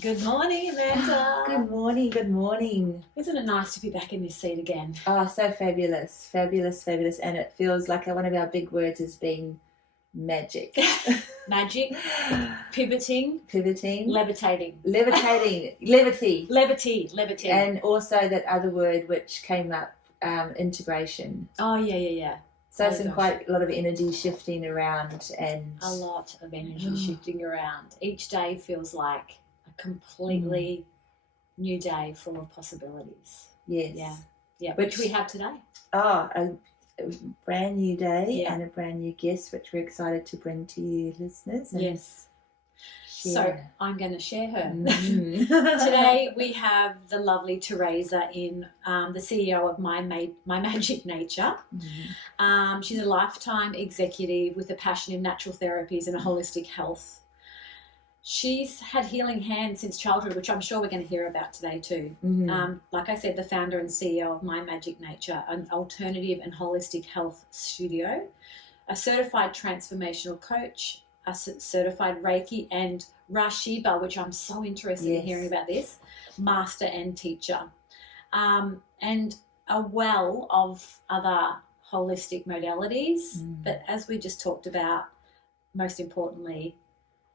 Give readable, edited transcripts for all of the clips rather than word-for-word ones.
Good morning, Amanda. Good morning, good morning. Isn't it nice to be back in this seat again? Oh, so fabulous, fabulous, fabulous. And it feels like one of our big words has been magic. Magic, pivoting, levitating. Levity. Levity. And also that other word which came up, integration. Oh, yeah. So quite a lot of energy shifting around and... A lot of energy shifting around. Each day feels like a completely new day full of possibilities. Yes. Yeah. Which we have today. Oh, a brand new day and a brand new guest, which we're excited to bring to you, listeners. Yes. Share. So I'm going to share her. Mm-hmm. Today we have the lovely Tereza in, the CEO of My Magic Nature. Mm-hmm. She's a lifetime executive with a passion in natural therapies and holistic health. She's had healing hands since childhood, which I'm sure we're going to hear about today too. Mm-hmm. Like I said, the founder and CEO of My Magic Nature, an alternative and holistic health studio, a certified transformational coach, a certified Reiki and RA-SHEEBA, which I'm so interested in hearing about this, master and teacher, and a well of other holistic modalities. But as we just talked about, most importantly,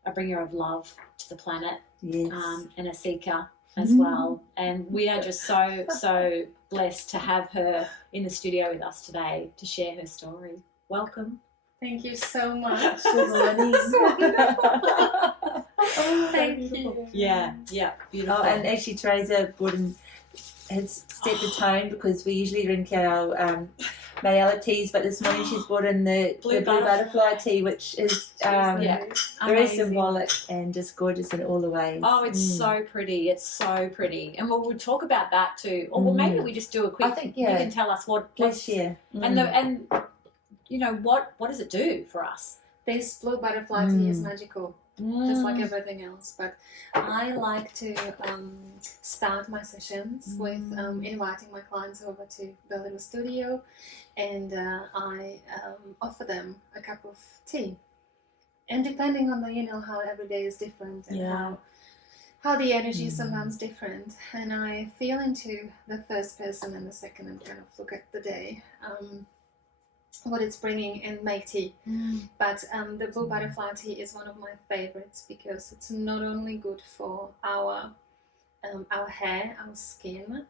a bringer of love to the planet, and a seeker as well. And we are just so blessed to have her in the studio with us today to share her story. Welcome. Thank you so much. Good morning. Thank you. Yeah, beautiful. Oh, and actually, Tereza has set the tone because we usually drink our modalities, but this morning she's brought in the blue butterfly tea, which is very symbolic and just gorgeous in all the ways. Oh, it's so pretty. It's so pretty. And we'll talk about that too. Or well, maybe we just do a quick, I think, you can tell us what's share. And you know, what does it do for us? This blue butterfly tea is magical, just like everything else. But I like to start my sessions with inviting my clients over to the little studio, and I offer them a cup of tea. And depending on how every day is different and how the energy is sometimes different, and I feel into the first person and the second and kind of look at the day. What it's bringing and make tea. But the blue butterfly tea is one of my favorites because it's not only good for our hair, our skin,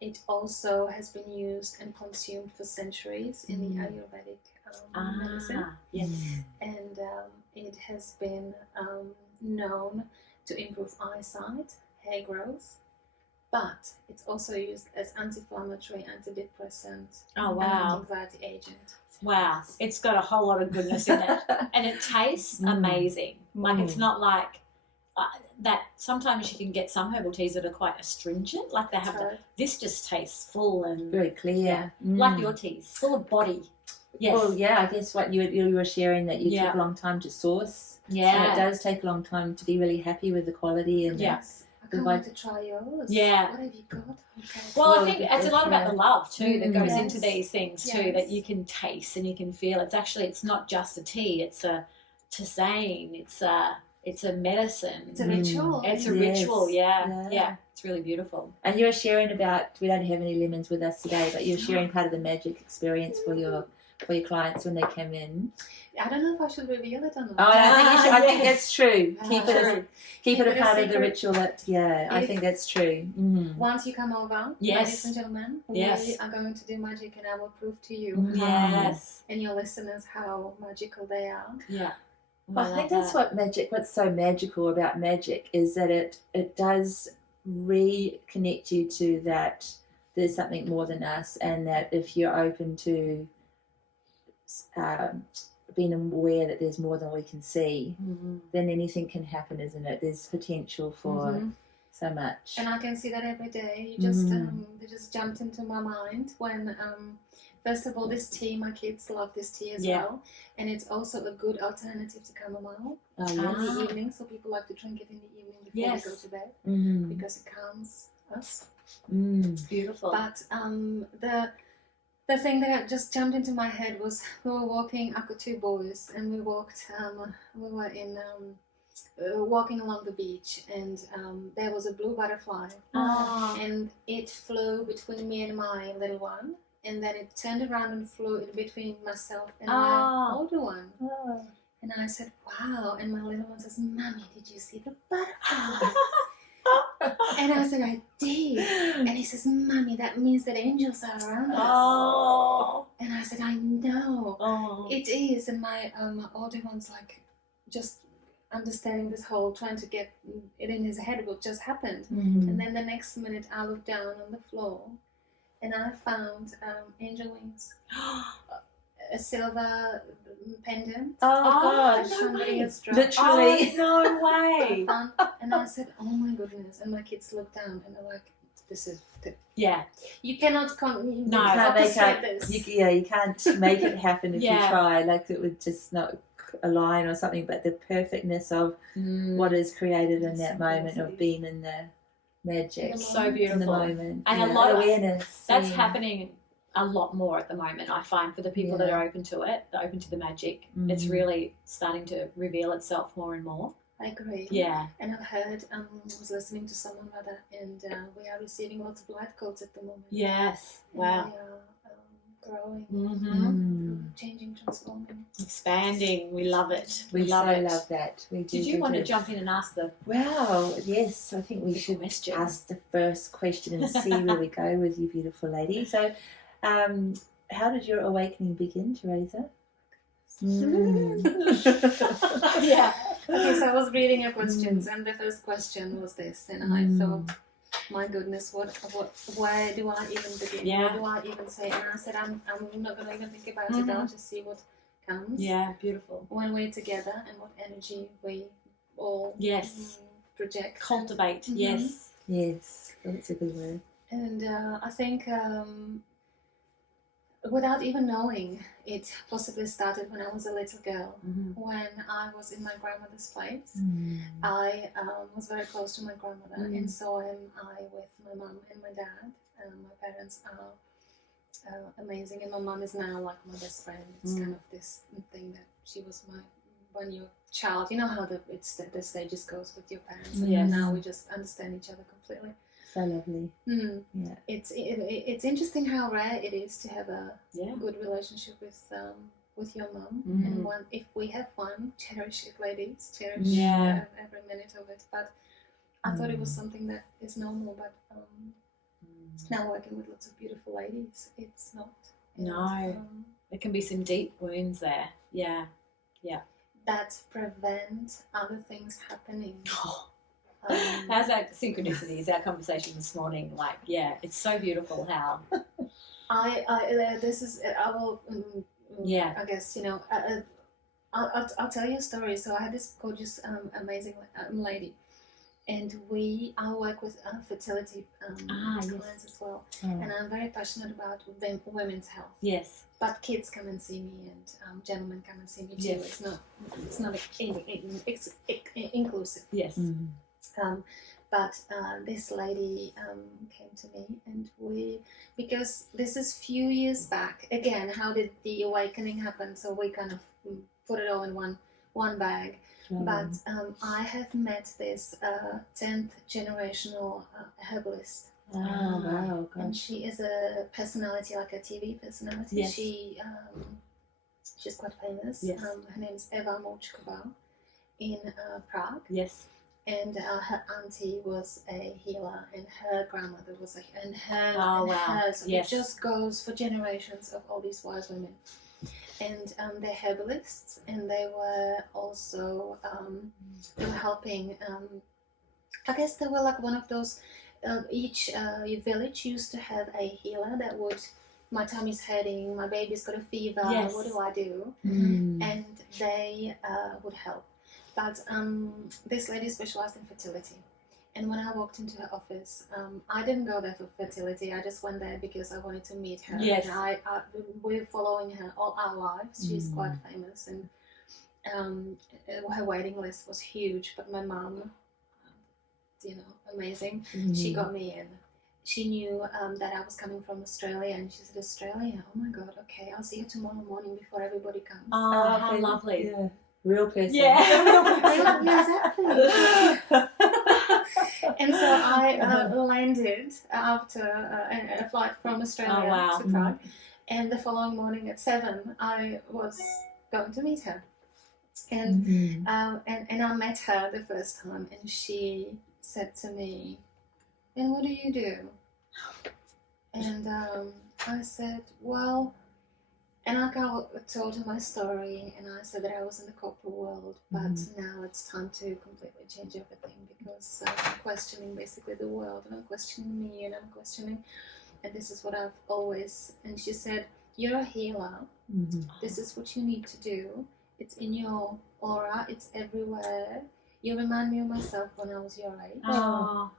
it also has been used and consumed for centuries in the Ayurvedic medicine. Yes. And it has been known to improve eyesight, hair growth, but it's also used as anti-inflammatory, antidepressant, and anxiety agent. Wow, it's got a whole lot of goodness in it, and it tastes amazing. Like it's not like that. Sometimes you can get some herbal teas that are quite astringent, like they have. This just tastes full and very clear, like your teas, full of body. Yes. Well, I guess what you were sharing that you took a long time to source. Yeah, and it does take a long time to be really happy with the quality and. I can't wait to try yours. Yeah. What have you got? Okay. Well, I think it's a lot about the love too that goes into these things too, that you can taste and you can feel. It's not just a tea. It's a tisane. It's a medicine. It's a ritual. It's a ritual. Yeah. It's really beautiful. And you're sharing about. We don't have any lemons with us today, but you're sharing part of the magic experience for your clients when they come in. I don't know if I should reveal it or not. Oh, I think you should. I think that's true. Keep it a part of the ritual. I think that's true. Once you come over, ladies and gentlemen, we are going to do magic, and I will prove to you and your listeners how magical they are. Yeah. I think that's what's so magical about magic is that it does reconnect you to that there's something more than us, and that if you're open to being aware that there's more than we can see, then anything can happen, isn't it? There's potential for so much. And I can see that every day. They just jumped into my mind when, first of all, this tea, my kids love this tea as well. And it's also a good alternative to chamomile in the evening. So people like to drink it in the evening before they go to bed because it calms us. Beautiful. But the thing that just jumped into my head was we were walking. I've got two boys, and we walked. We were in walking along the beach, and there was a blue butterfly, and it flew between me and my little one, and then it turned around and flew in between myself and my older one. And I said, wow. And my little one says, Mommy, did you see the butterfly? And I said, I did. And he says, Mommy, that means that angels are around us. And I said, I know. It is. And my older one's like, just understanding this whole, trying to get it in his head what just happened. And then the next minute I looked down on the floor and I found angel wings. A silver pendant. God! Somebody has dropped. Literally. No way! And I said, oh my goodness. And my kids looked down and they're like, this is... Yeah. You cannot... You can't make it happen if you try. Like, it would just not align or something, but the perfectness of what is created in that moment of being in the magic. It's so beautiful. In the moment. And a lot of awareness. That's happening a lot more at the moment, I find, for the people that are open to it, that are open to the magic. It's really starting to reveal itself more and more. I agree. Yeah. And I've heard, I was listening to someone about that, and we are receiving lots of life codes at the moment. Yes. And Wow. they are growing, changing, transforming. Expanding. We love it. We love it. love that. We do. Did you want to jump in and ask the... Well, yes, I think we should ask the first question and see where we go with you beautiful lady. So, how did your awakening begin, Tereza? Yeah. Okay, so I was reading your questions, and the first question was this, and I thought, my goodness, where do I even begin? Yeah. What do I even say? And I said, I'm not going to even think about it. I'll just see what comes. Yeah, beautiful. When we're together, and what energy we all project. Cultivate, yes. Yes, that's a good word. And I think without even knowing, it possibly started when I was a little girl. When I was in my grandmother's place, I was very close to my grandmother, and so am I with my mum and my dad. My parents are amazing, and my mum is now like my best friend. It's kind of this thing that she was when you're a child, you know how the stages goes with your parents, and now we just understand each other completely. So lovely. Yeah. It's interesting how rare it is to have a good relationship with your mum, and if we have one, cherish it, ladies. Cherish every minute of it. But I thought it was something that is normal. But now working with lots of beautiful ladies, it's not. No, there can be some deep wounds there. Yeah. That prevent other things happening. How's that synchronicity? Is our conversation this morning? Like, it's so beautiful how. I guess, you know, I'll tell you a story. So I had this gorgeous, amazing lady, and I work with fertility clients as well, and I'm very passionate about women's health. Yes. But kids come and see me, and gentlemen come and see me too. Yes. It's not inclusive. Yes. But this lady came to me, and because this is few years back, again, how did the awakening happen? So we kind of put it all in one bag. But I have met this 10th generational herbalist. Oh, wow. Gosh. And she is a personality, like a TV personality. Yes. She's quite famous. Yes. Her name is Eva Mochkova in Prague. Yes. And her auntie was a healer, and her grandmother was so it just goes for generations of all these wise women. And they're herbalists, and they were also they were helping. I guess they were like one of those. Each village used to have a healer that would. My tummy's hurting. My baby's got a fever. Yes. What do I do? And they would help. But this lady specialized in fertility. And when I walked into her office, I didn't go there for fertility. I just went there because I wanted to meet her. Yes. And we're following her all our lives. She's quite famous. And her waiting list was huge. But my mom, amazing. She got me in. She knew that I was coming from Australia, and she said, Australia? Oh my God, okay, I'll see you tomorrow morning before everybody comes. Oh, how lovely. Yeah. Real person. Yeah. Exactly. And so I landed after a flight from Australia to Prague, and the following morning at 7 I was going to meet her, and and I met her the first time, and she said to me, "And what do you do?" And I said, "Well," and I told her my story, and I said that I was in the corporate world, but now it's time to completely change everything, because I'm questioning basically the world, and I'm questioning me, and I'm questioning, and this is what I've always. And she said, "You're a healer. This is what you need to do. It's in your aura. It's everywhere. You remind me of myself when I was your age. Oh.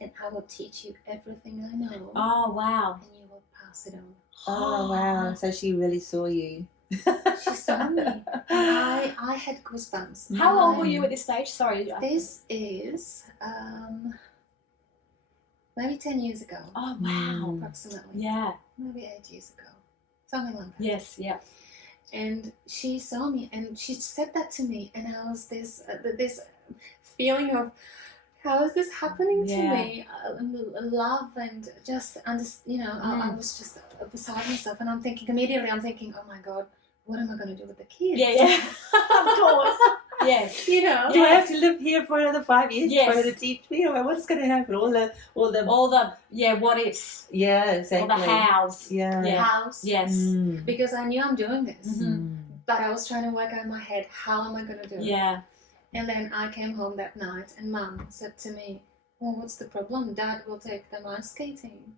And I will teach you everything I know. Oh, wow. And you will pass it on." Oh, wow. So she really saw you. She saw me. And I had goosebumps. How old were you at this stage? Sorry. This is maybe 10 years ago. Oh, wow. Approximately. Yeah. Maybe 8 years ago. Something like that. Yes, yeah. And she saw me, and she said that to me, and I was this feeling of, how is this happening to me? Love, and just I was just beside myself, and I'm thinking, oh my God, what am I going to do with the kids? Yeah. Of course. Yes. You know. Do I have to live here for another 5 years for her to teach me? Or what's going to happen? All the what ifs. Yeah, exactly. All the hows. Yeah. House. Yes. Because I knew I'm doing this, but I was trying to work out in my head, how am I going to do it? Yeah. And then I came home that night, and Mum said to me, "Well, what's the problem? Dad will take them ice skating."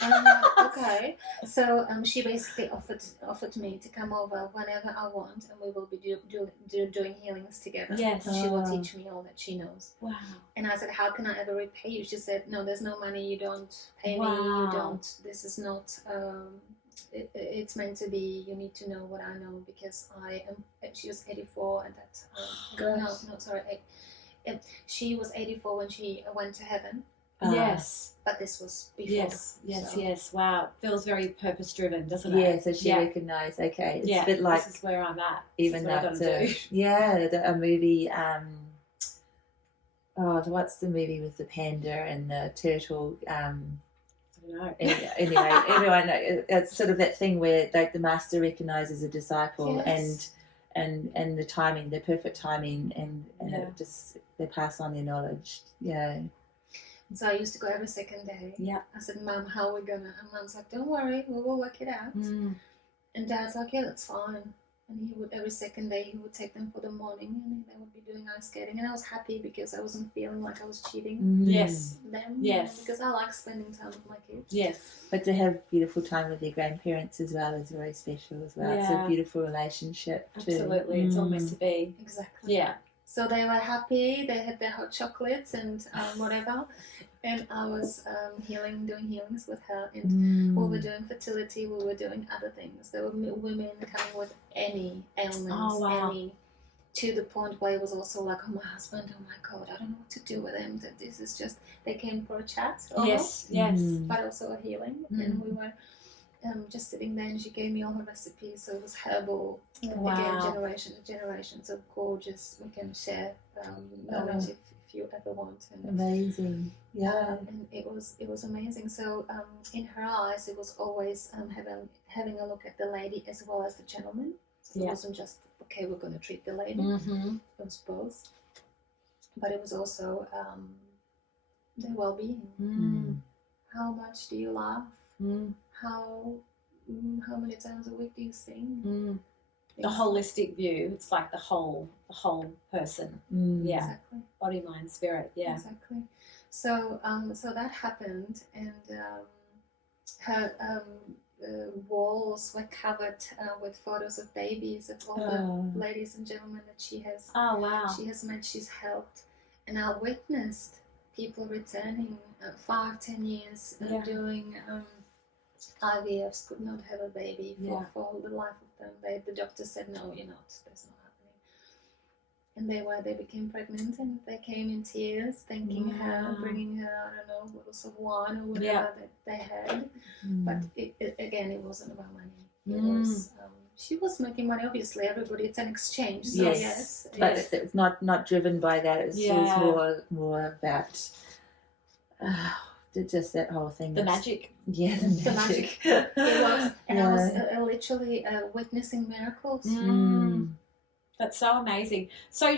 And I'm like, okay. So she basically offered me to come over whenever I want, and we will be doing healings together. Yes. She will teach me all that she knows. Wow. And I said, "How can I ever repay you?" She said, "No, there's no money. You don't pay me. You don't. This is not. It's meant to be. You need to know what I know, because I am." She was 84 at that time. No, sorry. She was 84 when she went to heaven. Yes. But this was before. Yes. Wow. Feels very purpose driven, doesn't it? Yeah, so she recognised, okay, it's a bit like, this is where I'm at. Even though it's a movie, what's the movie with the panda and the turtle? I don't know. Anyway, everyone knows. It's sort of that thing where like the master recognises a disciple, and the timing, the perfect timing, and just they pass on their knowledge. Yeah. So I used to go every second day. Yeah. I said, "Mum, how are we gonna?" And Mum's like, "Don't worry, we will work it out." And Dad's like, "Yeah, that's fine." And he would, every second day, he would take them for the morning, and they would be doing ice skating. And I was happy because I wasn't feeling like I was cheating them. Yes. Because I like spending time with my kids. Yes. But to have beautiful time with their grandparents as well is very special as well. Yeah. It's a beautiful relationship too. Absolutely. It's all meant to be. Exactly. Yeah. So they were happy, they had their hot chocolates and whatever, and I was doing healings with her, and we were doing fertility, we were doing other things. There were women coming with any ailments, to the point where it was also like, "Oh, my husband, oh my God, I don't know what to do with him, that this is just," they came for a chat, yes, but also a healing, and we were just sitting there, and she gave me all her recipes. So it was herbal, again, generation to generation. So gorgeous. We can share knowledge if you ever want. And, amazing, and it was amazing. So in her eyes, it was always having a look at the lady as well as the gentleman. So it wasn't just, okay, we're going to treat the lady. It was both, but it was also their well-being. How much do you laugh? How many times a week do you sing? The holistic view. It's like the whole person. Exactly. Body, mind, spirit. Yeah. Exactly. So so that happened, and her walls were covered with photos of babies of all the ladies and gentlemen that she has. Oh wow. She has met. She's helped, and I witnessed people returning 5-10 years doing. IVFs, could not have a baby for the life of them. The doctor said, "No, you're not. That's not happening." And they became pregnant, and they came in tears, thanking her, bringing her, I don't know, bottles of wine or whatever that they had. But it wasn't about money. It was she was making money. Obviously, everybody, it's an exchange. So Yes. yes, But yes. it's not driven by that. It was more about just that whole thing. The magic. Yeah, the magic. It was, and I was Yeah. literally witnessing miracles. That's so amazing. So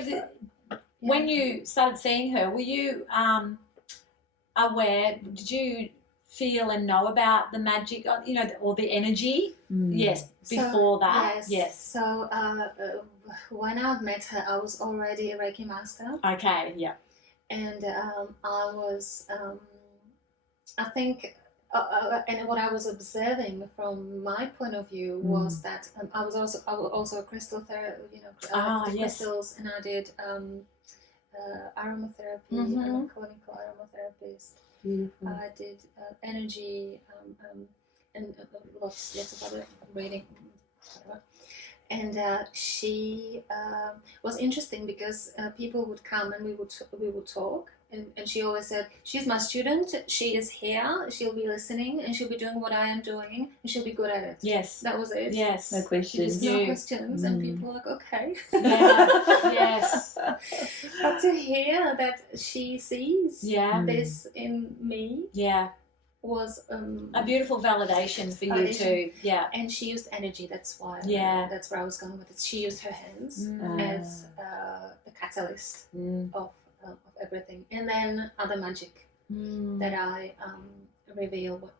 when you started seeing her, were you aware? Did you feel and know about the magic, or the energy? Yes, before that. Yes. So when I met her, I was already a Reiki master. Okay. Yeah. And I was, I think, and what I was observing from my point of view was that I was also a crystal therapist, crystals, and I did aromatherapy. I'm a clinical aromatherapist. Beautiful. I did energy and lots of other reading, whatever. And she was interesting because people would come and we would talk, and she always said, she's my student, she is here, she'll be listening, and she'll be doing what I am doing, and she'll be good at it. Yes. That was it. Yes. No questions. No questions, and people were like, okay. Yeah. Yes. But to hear that she sees this in me was a beautiful validation for you too. Yeah. And she used energy. That's why. That's where I was going with it. She used her hands as the catalyst of everything, and then other magic that I reveal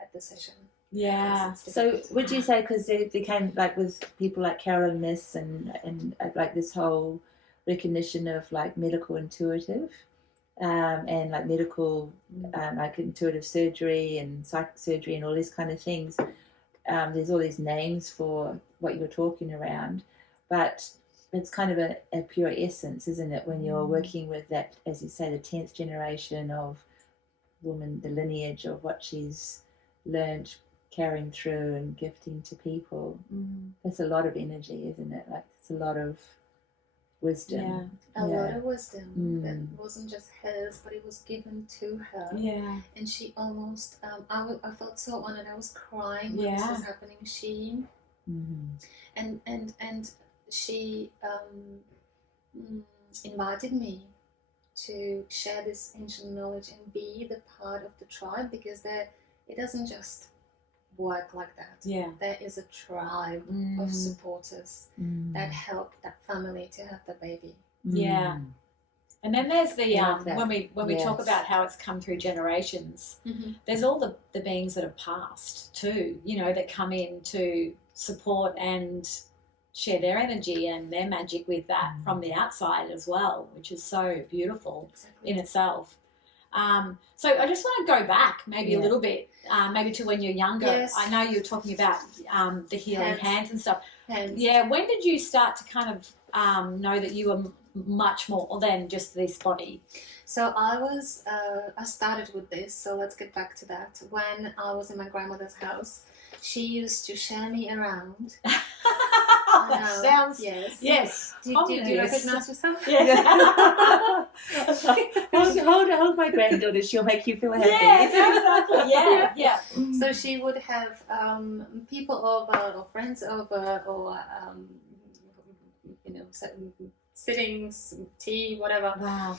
at the session. Yeah. So would you say, because they came like with people like Carol and Miss and like this whole recognition of like medical intuitive and like medical like intuitive surgery and psychic surgery and all these kind of things, there's all these names for what you're talking around, but it's kind of a pure essence, isn't it, when you're working with that, as you say, the 10th generation of woman, the lineage of what she's learned, carrying through and gifting to people. That's a lot of energy, isn't it? Like it's a lot of wisdom. A lot of wisdom that wasn't just hers, but it was given to her. Yeah. And she almost, I felt so honored. I was crying when this was happening. She, and she invited me to share this ancient knowledge and be the part of the tribe, because it doesn't just work like that. Yeah. There is a tribe of supporters that help that family to have the baby. Yeah. And then there's the when we talk about how it's come through generations, there's all the beings that have passed too, that come in to support and share their energy and their magic with that from the outside as well, which is so beautiful in itself. So I just want to go back maybe a little bit, maybe to when you're younger. Yes. I know you were talking about the healing hands and stuff. Hands. Yeah, when did you start to kind of know that you were much more than just this body? So I started with this, so let's get back to that. When I was in my grandmother's house, she used to share me around. That sounds... Yes. Do you recognize yourself? Yes. hold my granddaughter, she'll make you feel happy. Yes, exactly. Yeah. So she would have people over, or friends over, or sittings, tea, whatever. Wow.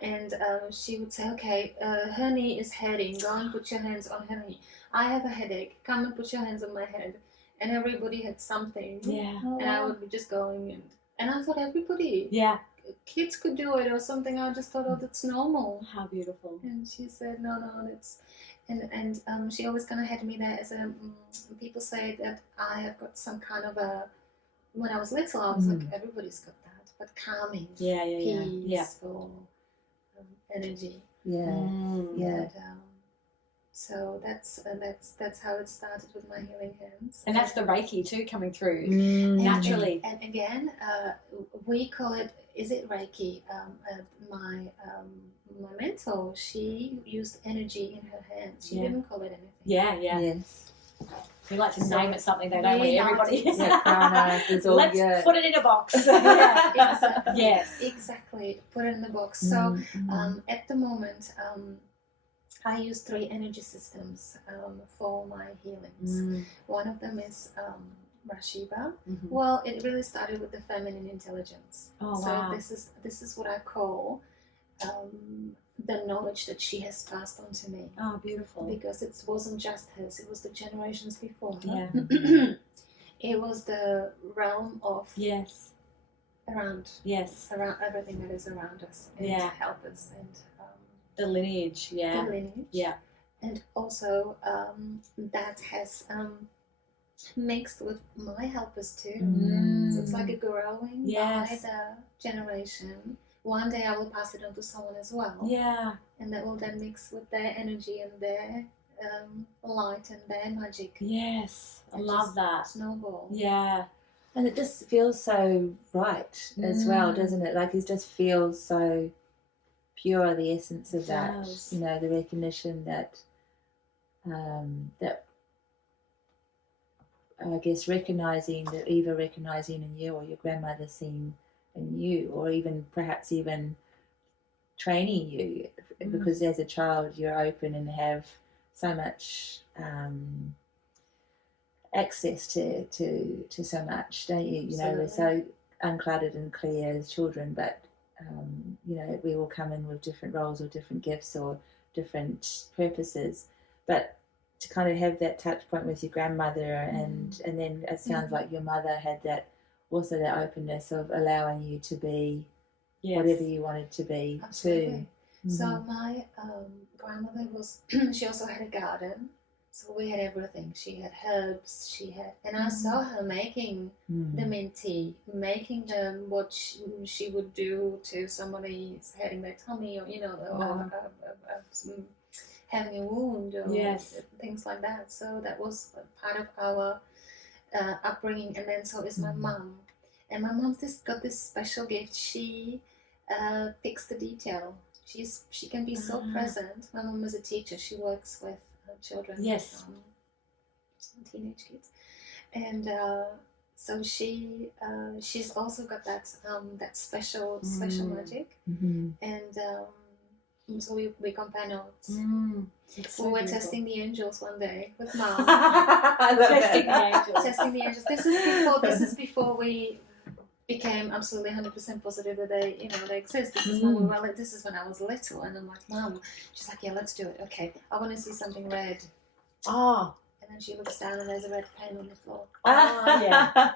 And she would say, okay, her knee is hurting, go and put your hands on her knee. I have a headache, come and put your hands on my head. And everybody had something. Yeah. And I would be just going, and I thought everybody, kids could do it or something. I just thought, oh, that's normal. How beautiful. And she said, no, that's, and she always kind of had me there as a, people say that I have got some kind of a, when I was little, I was like, everybody's got that, but calming, peaceful energy. But, so that's how it started with my healing hands. And that's the Reiki too, coming through naturally. And again, we call it, is it Reiki? My mentor, she used energy in her hands. She didn't call it anything. Yes. We like to name it something, though, don't we? Everybody. Let's put it in a box. Exactly. Yes. Exactly. Put it in the box. So at the moment, I use 3 energy systems for my healings. One of them is RA-SHEEBA. Mhm. Well, it really started with the feminine intelligence. Oh, so wow. this is what I call the knowledge that she has passed on to me. Oh, beautiful. Because it wasn't just hers; it was the generations before her. Yeah. It was the realm of Yes. around everything that is around us and help us, and the lineage. Yeah. the lineage. Yeah. And also that has mixed with my helpers too. So it's like a growing by the generation. One day I will pass it on to someone as well. Yeah. And that will then mix with their energy and their light and their magic. Yes. I love that. Snowball. Yeah. And it just feels so right as well, doesn't it? Like it just feels so pure, the essence of that. Does. You know, the recognition that that I guess recognizing that Eva recognizing in you, or your grandmother seeing in you, or even perhaps even training you, because as a child you're open and have so much access to so much, don't you? You know, we're so uncluttered and clear as children, but you know, we all come in with different roles or different gifts or different purposes, but to kind of have that touch point with your grandmother, and then it sounds like your mother had that also, that openness of allowing you to be whatever you wanted to be. Absolutely. Too. So my grandmother was she also had a garden, so we had everything. She had herbs, and I saw her making the mint tea, making them what she would do to somebody having their tummy, or you know, or having a wound, or things like that. So that was part of our upbringing. And then so is my mum, and my mum just got this special gift. She picks the detail. She can be so present. My mum is a teacher. She works with children, teenage kids, and so she's also got that special magic, and so we compare notes. So we were beautiful. testing the angels one day with Mom. Testing the angels. Testing the angels. This is before we became absolutely 100% positive that they exist. This is when this is when I was little, and I'm like, Mom. She's like, yeah, let's do it. Okay, I want to see something red. Oh. And then she looks down and there's a red pen on the floor. Yeah.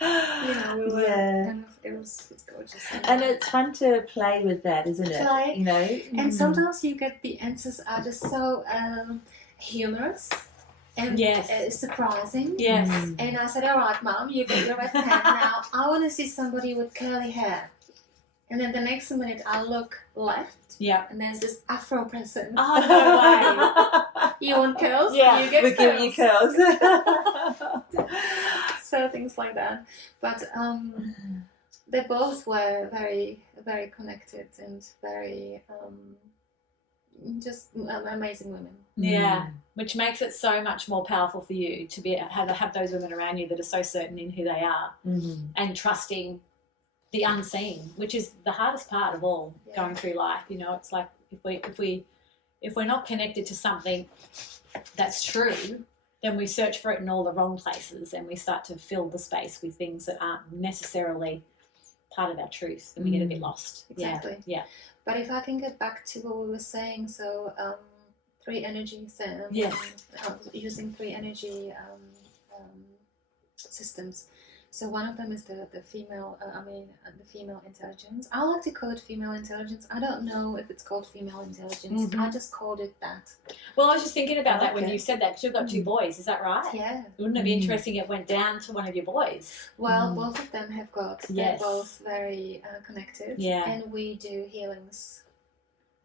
You know, we were kind of, it's gorgeous. And it's fun to play with that, isn't it? Play. You know? And sometimes you get the answers are just so humorous and surprising. Yes. And I said, all right, Mom, you get your red pen. Now I want to see somebody with curly hair. And then the next minute I look left. Yeah. And there's this Afro person. Oh, no way. You want curls? Yeah. You get We're giving you curls. So things like that. But they both were very, very connected and very just amazing women. Yeah, which makes it so much more powerful for you to be have those women around you that are so certain in who they are and trusting the unseen, which is the hardest part of all going through life. You know, it's like if we're not connected to something that's true, then we search for it in all the wrong places, and we start to fill the space with things that aren't necessarily part of our truth, and we get a bit lost. Exactly. Yeah. But if I can get back to what we were saying, so 3 energies, using 3 energy systems. So one of them is the female, the female intelligence. I like to call it female intelligence. I don't know if it's called female intelligence. I just called it that. Well, I was just thinking about that when you said that, because you've got 2 boys, is that right? Yeah. Wouldn't it be interesting it went down to one of your boys? Well, both of them have got, they're both very connected. Yeah. And we do healings.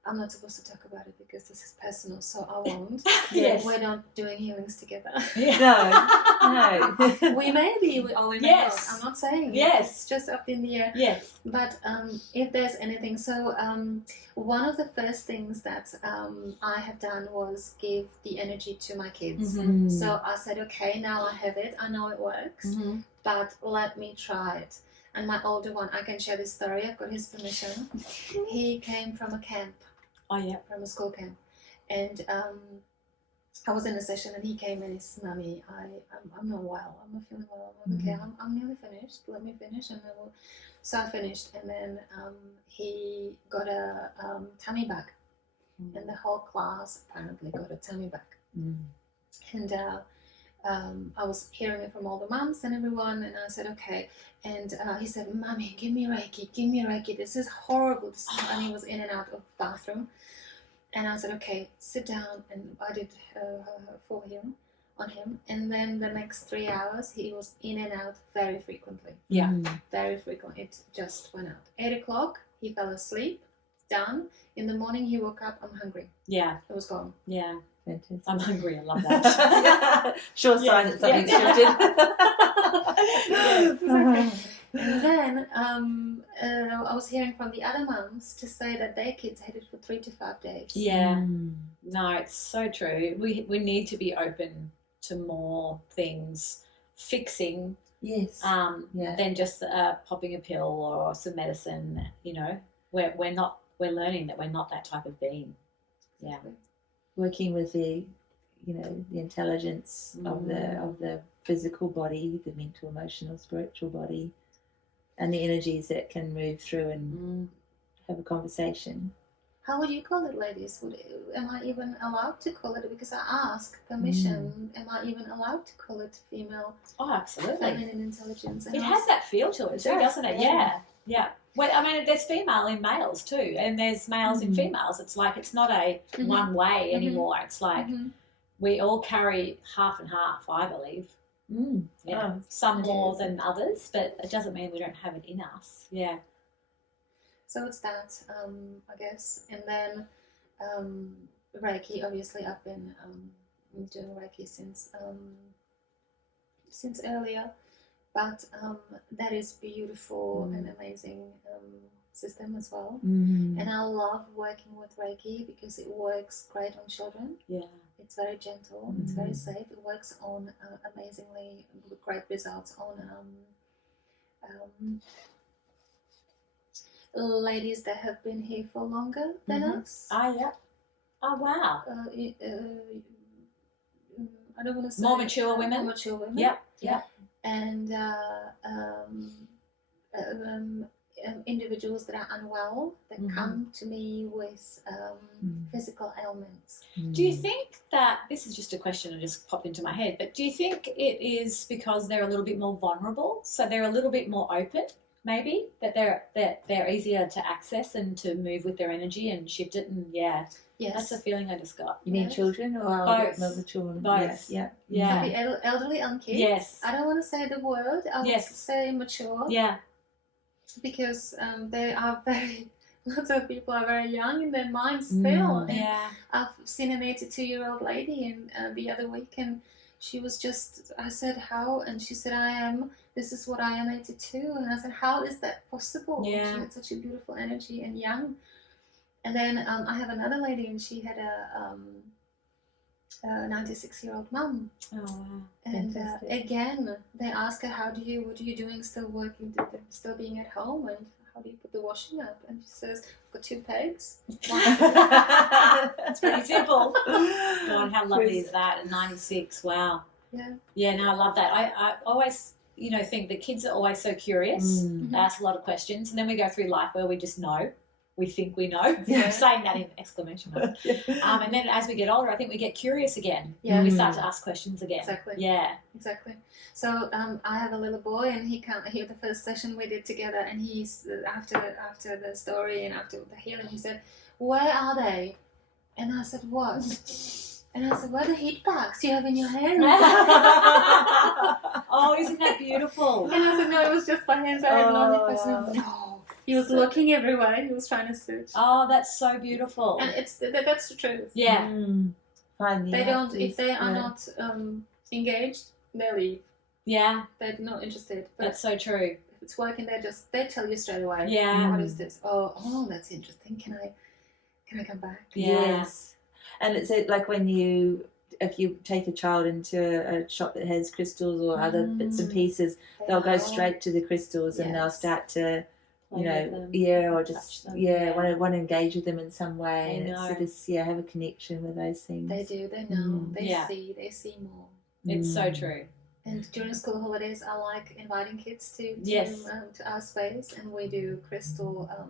I'm not supposed to talk about it because this is personal, so I won't. Yes. We're not doing healings together. No. We may be, or we may not. I'm not saying. Yes. It's just up in the air. Yes. But if there's anything, so one of the first things that I have done was give the energy to my kids. So I said, okay, now I have it. I know it works, but let me try it. And my older one, I can share this story. I've got his permission. He came from a camp. Oh, yeah. From a school camp. And I was in a session and he came in and he said, "Mummy, I'm not well. I'm not feeling well." I'm okay. I'm nearly finished. Let me finish, and then we'll. So I finished, and then he got a tummy bag, and the whole class apparently got a tummy bag. And I was hearing it from all the mums and everyone, and I said, "Okay." And he said, "Mummy, give me Reiki. This is horrible." And he was in and out of the bathroom. And I said, "Okay, sit down." And I did for him, on him. And then the next 3 hours, he was in and out very frequently. Yeah. Very frequently. It just went out. 8 o'clock, he fell asleep. Done. In the morning, he woke up. "I'm hungry." Yeah. It was gone. Yeah. Fantastic. I'm hungry. I love that. Sure sign that something's shifted. And then I was hearing from the other mums to say that their kids had it for 3 to 5 days. Yeah. No, it's so true. We need to be open to more things fixing Yes. than just popping a pill or some medicine. You know, we're learning that we're not that type of being. Yeah. Working with the intelligence of the physical body, the mental, emotional, spiritual body, and the energies that can move through and have a conversation. How would you call it, ladies? Am I even allowed to call it? Because I ask permission. Am I even allowed to call it female? Oh, absolutely. Feminine intelligence. It has that feel to it too, doesn't it? Yeah. Well, I mean, there's female in males too, and there's males in females. It's like it's not a one way anymore. It's like we all carry half and half, I believe. Yeah, some more than others, but it doesn't mean we don't have it in us. Yeah. So it's that, I guess, and then Reiki. Obviously, I've been doing Reiki since earlier. But that is beautiful and amazing system as well. And I love working with Reiki because it works great on children. Yeah. It's very gentle. It's very safe. It works on amazingly great results on ladies that have been here for longer than us. Yeah. Oh, wow. I don't want to say more mature women. More mature women. Yep. And individuals that are unwell that come to me with physical ailments. Do you think that, this is just a question that just popped into my head, but do you think it is because they're a little bit more vulnerable, so they're a little bit more open, maybe, that they're easier to access and to move with their energy and shift it? And yes, that's the feeling I just got. You mean children or both? Children? Both. Yeah. The elderly and kids. Yes. I don't want to say the word. I would say mature. Yeah. Because they are lots of people are very young in their minds still. I've seen an 82-year-old lady the other week, and she was just, I said, "How?" And she said, this is what I am, 82. And I said, "How is that possible?" She had such a beautiful energy and young. And then I have another lady, and she had a 96-year-old mum. Oh, wow. And again, they ask her, what are you doing, still working, still being at home, and how do you put the washing up? And she says, "I've got 2 pegs." That's pretty simple. God, how lovely is that at 96? Wow. Yeah, no, I love that. I always, think the kids are always so curious. They ask a lot of questions, and then we go through life where we just know. We think we know. I'm saying that in exclamation marks. And then as we get older, I think we get curious again. Yeah. We start to ask questions again. Exactly. Yeah. Exactly. So I have a little boy, and he can't hear the first session we did together, and he's after the story and after the healing, he said, "Where are they?" And I said, "What?" And I said, "Where are the heat packs you have in your hands?" Oh, isn't that beautiful? And I said, "No, it was just my hands. I have no question." No. He was looking everywhere. He was trying to search. Oh, that's so beautiful. And that's the truth. Yeah. They don't. If they are not engaged, they leave. Yeah. They're not interested. But that's so true. If it's working, they tell you straight away. Yeah. What is this? Oh, that's interesting. Can I come back? Yes. And it's like if you take a child into a shop that has crystals or other bits and pieces, they'll go straight to the crystals and they'll start to you Play know, with them, or touch just them, want to engage with them in some way, I and know. it's just have a connection with those things. They do. They know. They Yeah. see more. It's so true. And during school holidays, I like inviting kids to our space, and we do crystal. What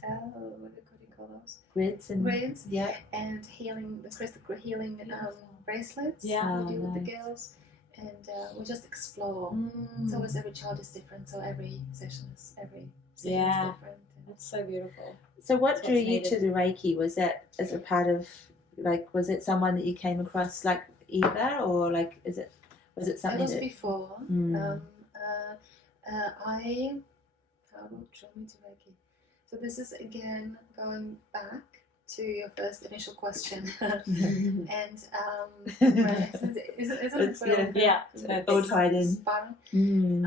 do you call those? Grids. Yeah. And healing, the crystal healing bracelets. Yeah. We do with the nice. girls, and we just explore. It's always every child is different, so every session is different. That's so beautiful. So what That's drew what's you needed. to the Reiki? Was that as a part of, like, was it someone that you came across like Eva, or like was it something It was that before. How drew me to Reiki? So this is again going back to your first initial question, and right, isn't It's- it? Yeah. all tied in? Inspiring.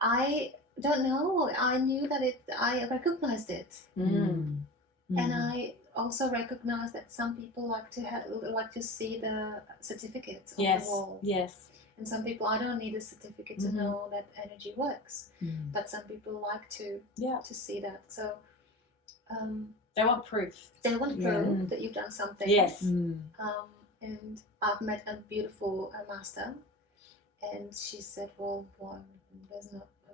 I don't know. I knew that I recognized it, and I also recognized that some people like to see the certificates on the wall. Yes. And some people, I don't need a certificate to know that energy works, but some people like to see that. So They want proof. they want proof that you've done something. Yes. And I've met a beautiful master, and she said, "Well, there's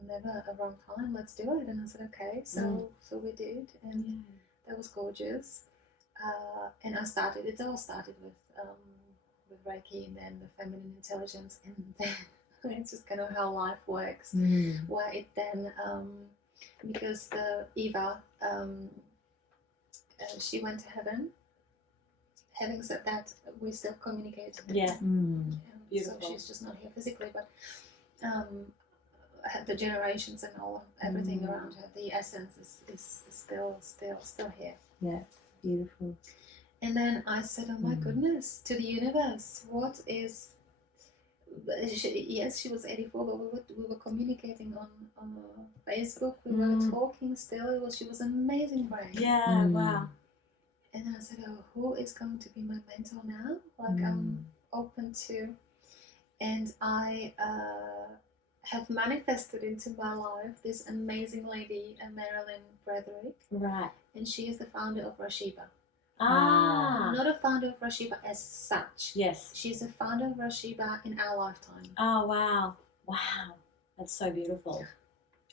never a wrong time. Let's do it." And I said, "Okay." So we did, and that was gorgeous. And it all started with Reiki, and then the feminine intelligence, and then it's just kind of how life works. Where it then, because the Eva, she went to heaven. Having said that, we still communicate. Yeah. So Beautiful. she's just not here physically, but the generations and everything around her, the essence is still here. Yeah, beautiful. And then I said, "Oh my goodness, to the universe, what is?" Yes, she was 84, but we were communicating on Facebook. We were talking still. She was an amazing brain. Yeah. Wow. And then I said, "Oh, who is going to be my mentor now? Like I'm open to," and I have manifested into my life this amazing lady, Marilyn Bradrick, Right. and she is the founder of RA-SHEEBA. Not Not a founder of RA-SHEEBA as such. Yes. She's a founder of RA-SHEEBA in our lifetime. Oh wow. Wow. That's so beautiful.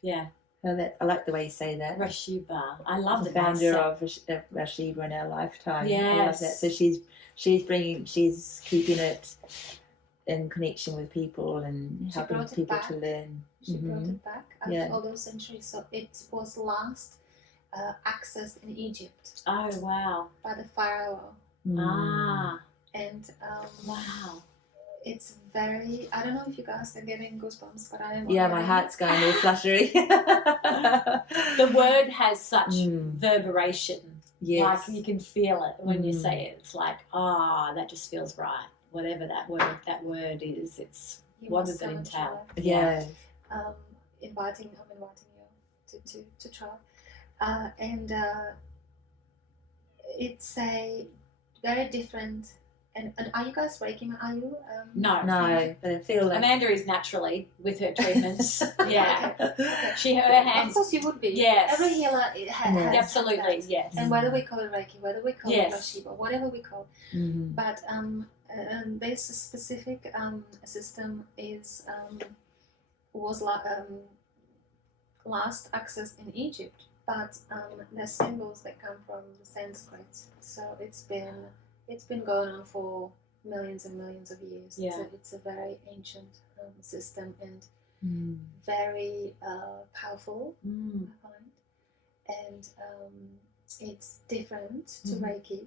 Yeah. I like the way you say that. RA-SHEEBA. I love The the founder of RA-SHEEBA in our lifetime. Yes. I love that. So she's keeping it in connection with people and She helping brought it people back. to learn. She brought it back after Yeah. all those centuries. So it was last accessed in Egypt Oh wow. by the pharaoh. Ah. And Wow. it's very, I don't know if you guys are getting goosebumps, but I am. Yeah, my already. heart's going all fluttery. The word has such Mm. reverberation. Yes. Like you can feel it when you say it. It's like, that just feels right. Whatever that word is, it's You what must does it come and entail? try. Yeah. I'm inviting you to try. And it's a very different. And are you guys Reiki? Are you? No. No, but I feel like Amanda is naturally with her treatments. Yeah. Okay. Her Of hands. course you would be. Yes. Every healer has Absolutely. that. Yes. And whether we call it Reiki, whether we call Yes. it RA-SHEEBA, whatever we call it. Mhm. But this specific system was last accessed in Egypt, but the symbols that come from the Sanskrit. So it's been going on for millions and millions of years. Yeah. It's a very ancient system and Mm. very powerful, Mm. I find. And it's different to Mhm. Reiki.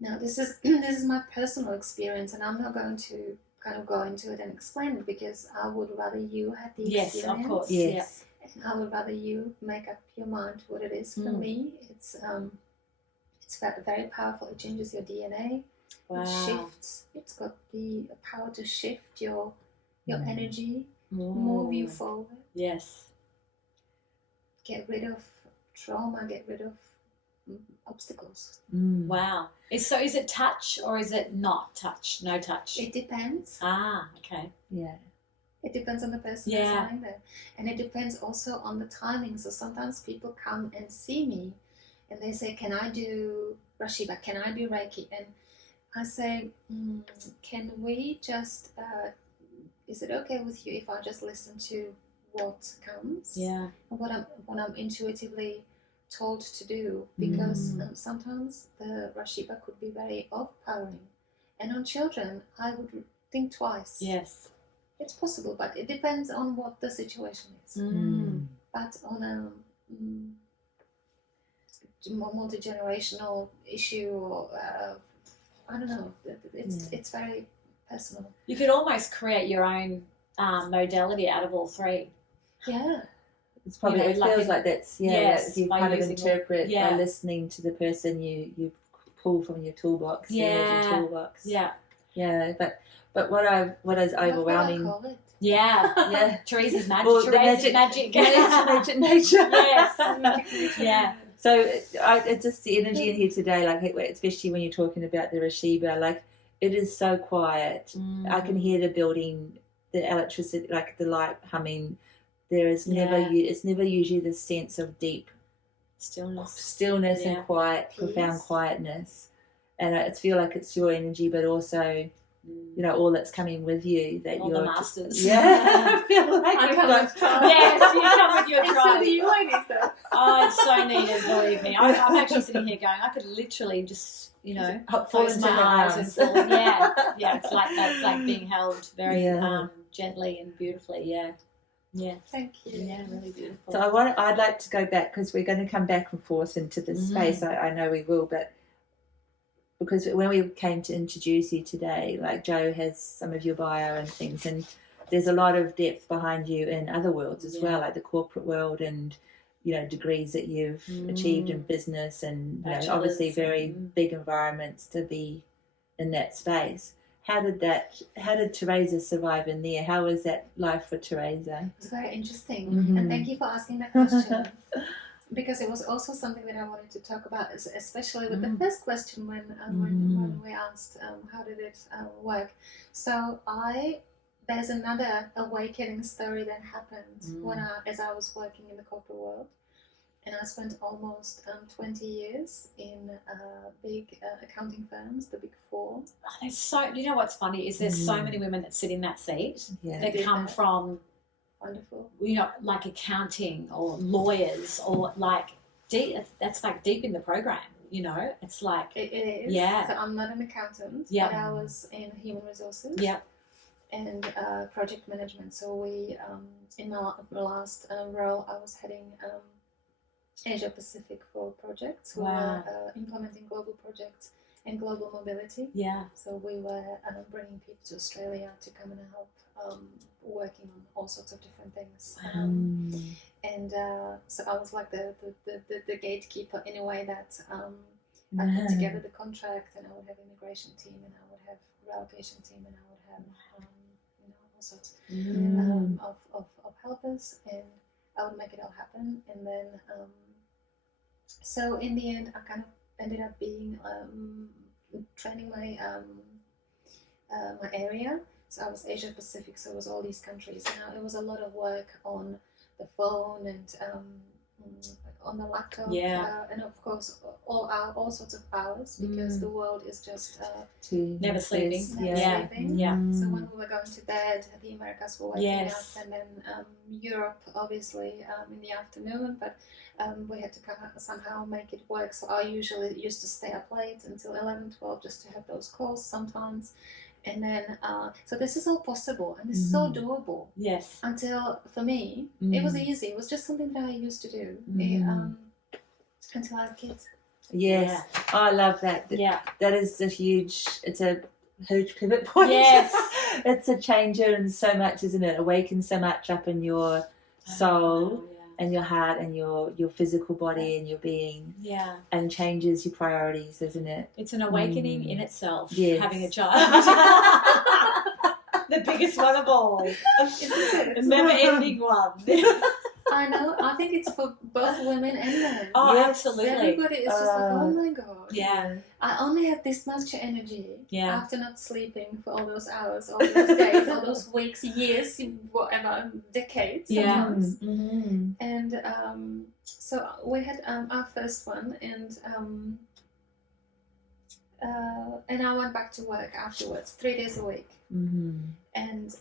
Now this is my personal experience, and I'm not going to kind of go into it and explain it because I would rather you had the Yes, experience. of course. Yes. And I would rather you make up your mind what it is. For me, it's very powerful. It changes your DNA. Wow. It shifts. It's got the power to shift your energy, move you forward, Yes. get rid of trauma, get rid of obstacles. Mm. Wow. Is it touch or is it not touch? No touch. It depends. Okay. Yeah. It depends on the person that's lying there. And it depends also on the timing. So sometimes people come and see me and they say, can I do RA-SHEEBA? Can I do Reiki? And I say, can we just, is it okay with you if I just listen to what comes? Yeah. And what I'm intuitively told to do, because sometimes the RA-SHEEBA could be very overpowering. And on children, I would think twice. Yes. It's possible, but it depends on what the situation is. But on a multi-generational issue, or I don't know, it's very personal. You could almost create your own modality out of all three. Yeah. It's probably, it feels like that's, that you kind of interpret by listening to the person you pull from your toolbox. Your toolbox. Yeah. Yeah, but what is overwhelming. What I call it. Yeah. Tereza's magic. Well, Tereza's magic. Magic nature. Yes. Yeah. So it's just the energy in here today, like especially when you're talking about the RA-SHEEBA, like it is so quiet. I can hear the building, the electricity, like the light humming. There is it's never usually this sense of deep stillness and quiet, profound quietness. And I feel like it's your energy, but also, you know, all that's coming with you. That all you're the masters. I feel like I you've come got with tribe. Yes, you come with your And tribe. so do you, ladies, though. Oh, it's so needed, believe me. I'm actually sitting here going, I could literally just, you know, fall close into my your eyes arms. and fall. Yeah, it's like that. It's like being held very gently and beautifully. Yeah. Thank you. Yeah, really beautiful. So I'd like to go back, because we're going to come back and forth into this space. I know we will, but because when we came to introduce you today, like Joe has some of your bio and things, and there's a lot of depth behind you in other worlds as well, like the corporate world, and you know, degrees that you've achieved in business, and you know, obviously very big environments to be in that space. How did Tereza survive in there? How was that life for Tereza? It's very interesting, and thank you for asking that question. Because it was also something that I wanted to talk about, especially with the first question when we asked how did it work. So there's another awakening story that happened as I was working in the corporate world, and I spent almost 20 years in big accounting firms, the Big Four. Oh, there's so, you know what's funny is there's so many women that sit in that seat that come from, wonderful, you know, like accounting or lawyers or like deep. That's like deep in the program. You know, it's like it is. Yeah. So I'm not an accountant, but I was in human resources. Yeah. And project management. So we, in my last role, I was heading Asia Pacific for projects. We were implementing global projects and global mobility. Yeah. So we were bringing people to Australia to come and help, working on all sorts of different things. And so I was like the gatekeeper in a way that I put together the contract, and I would have immigration team, and I would have relocation team, and I would have you know, all sorts of helpers, and I would make it all happen. And then so in the end, I kind of ended up being training my my area. So I was Asia Pacific, so it was all these countries. Now it was a lot of work on the phone and on the laptop, and of course all sorts of hours, because the world is just never sleeping. Sleeping. So when we were going to bed, the Americas were waking up, and then Europe obviously in the afternoon, but we had to somehow make it work. So I usually used to stay up late until 11, 12 just to have those calls sometimes. And then, so this is all possible, and this is so doable. Yes. Until, for me, it was easy. It was just something that I used to do until I had kids. Yes. Yeah. Oh, I love that. Yeah. That is it's a huge pivot point. Yes. It's a changer in so much, isn't it? Awakens so much up in your soul. And your heart and your physical body and your being, and changes your priorities, isn't it? It's an awakening in itself. Yes. Having a child, the biggest one of all, the never-ending one. I know. I think it's for both women and men. Oh, Yes. absolutely. Everybody is just like, oh my god. Yeah. I only have this much energy Yeah. after not sleeping for all those hours, all those days, all those weeks, years, whatever, decades sometimes. Mm-hmm. And so we had our first one, and I went back to work afterwards, 3 days a week. Mm-hmm. And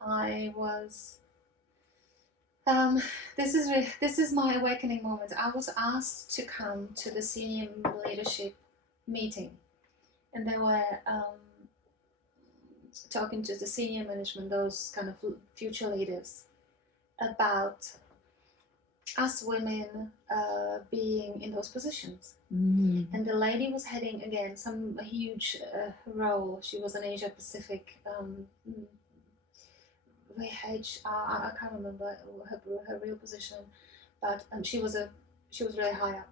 I was. This is my awakening moment. I was asked to come to the senior leadership meeting, and they were talking to the senior management, those kind of future leaders, about us women being in those positions. Mm-hmm. And the lady was heading again some huge role. She was an Asia Pacific. I can't remember her real position, but she was really high up,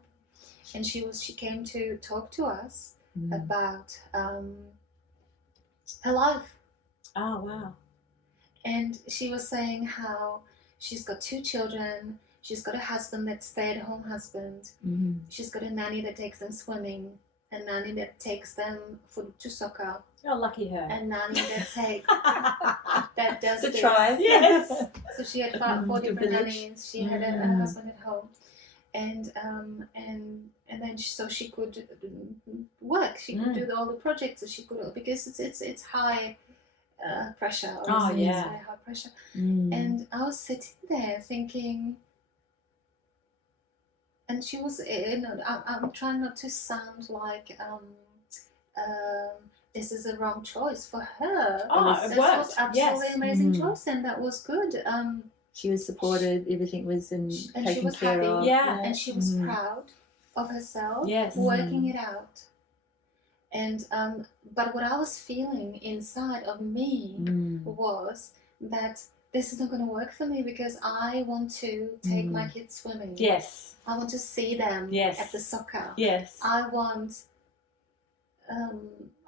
and she came to talk to us about her life. Oh, wow. And she was saying how she's got 2 children, she's got a husband that's stay-at-home husband, Mm-hmm. she's got a nanny that takes them swimming, a nanny that takes them to soccer, Oh, lucky her. a nanny that does The this. tribe. Yes. So she had 4 different village. nannies. She had a husband at home, and then she could work. She could do all the projects that she could, because it's high pressure. Oh, Obviously, yeah. it's very high pressure. Mm. And I was sitting there thinking, and she was, I'm trying not to sound like this is a wrong choice for her. Oh, This it worked. was absolutely Yes. amazing Mm. choice, and that was good. She was supported. Everything was And she taken was care happy. of. Yeah. And she was Mhm. proud of herself, Yes. working it out. And but what I was feeling inside of me Mm. was that this is not going to work for me, because I want to take my kids swimming. Yes. I want to see them Yes. at the soccer. Yes. I want.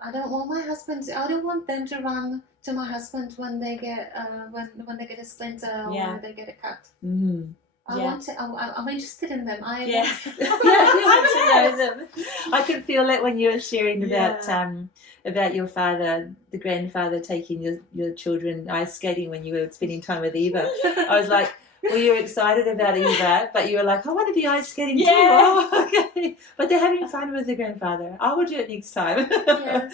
I don't want my husband. I don't want them to run to my husband when they get when they get a splinter or Yeah. when they get a cut. Mm. I Yeah. want to. I'm interested in them. I Yeah. want. Yeah, you want to know them. I could feel that when you were sharing Yeah. about your father, the grandfather taking your children ice skating when you were spending time with Eva. I was like, well, you were excited about Eva, but you were like, I want to be ice skating too. Yes. Oh, okay. But they're having fun with the grandfather. I will do it next time. Yes.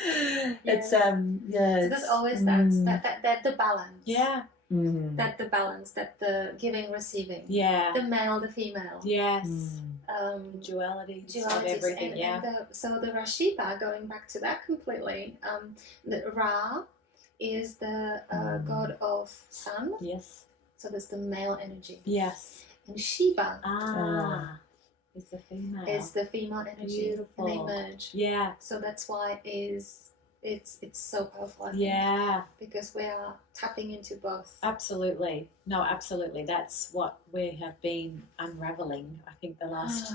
It's So yes. there's always that the balance. Yeah. Mm. That the balance, that the giving, receiving. Yeah. The male, the female. Yes. Mm. Dualities of Dualities. everything. And, Yeah. so the RA-SHEEBA, going back to that completely, the Ra is the god of sun. Yes. So there's the male energy. Yes. And Sheba Is the female. is the female energy. Beautiful. And they merge. Yeah. So that's why it's so powerful, I think, Yeah. because we are tapping into both. Absolutely. No, absolutely. That's what we have been unraveling. I think the last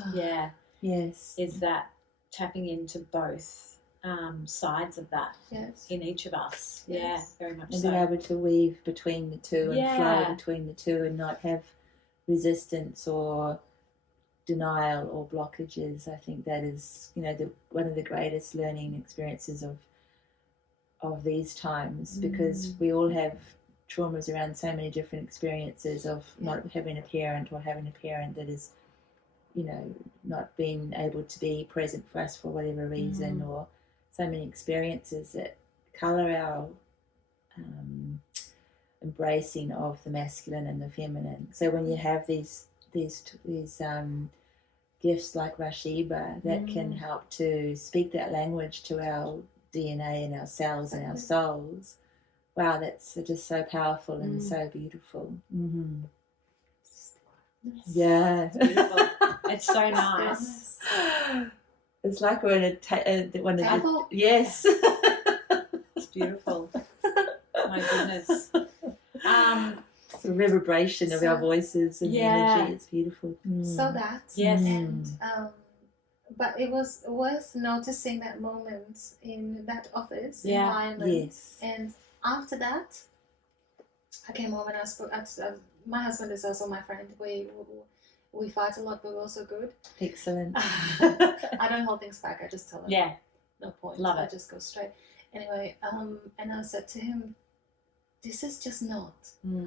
Yes. is that tapping into both sides of that Yes. in each of us. Yes. Yeah, very much And so. being able to weave between the two and Yeah. flow between the two and not have resistance or denial or blockages. I think that is, one of the greatest learning experiences of these times, because we all have traumas around so many different experiences of not having a parent, or having a parent that is, not being able to be present for us for whatever reason, or so many experiences that colour our embracing of the masculine and the feminine. So when you have these gifts like RA-SHEEBA that can help to speak that language to our DNA and our cells and our souls, wow, that's just so powerful and so beautiful. Mm-hmm. Yeah. It's beautiful. It's so nice. It's like we're in one of Temple. the... Yes. It's beautiful. My goodness. It's a reverberation of our voices and energy. It's beautiful. So that. Yes. And but it was worth noticing that moment in that office environment. Yes. And after that, I came home and I my husband is also my friend. We fight a lot, but we're also good. Excellent. I don't hold things back. I just tell him. Yeah. No point. Love I it. just go straight. Anyway, and I said to him, this is just not.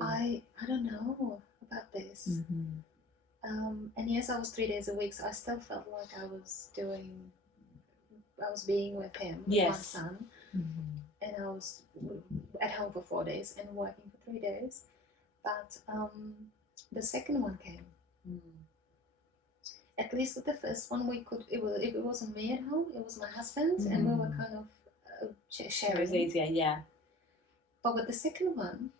I don't know about this. And yes, I was 3 days a week, so I still felt like I was being with him, with my son. And I was at home for 4 days and working for 3 days. But the second one came. At least with the first one, if it wasn't me at home, it was my husband, and we were kind of sharing. It was easier, yeah. But with the second one,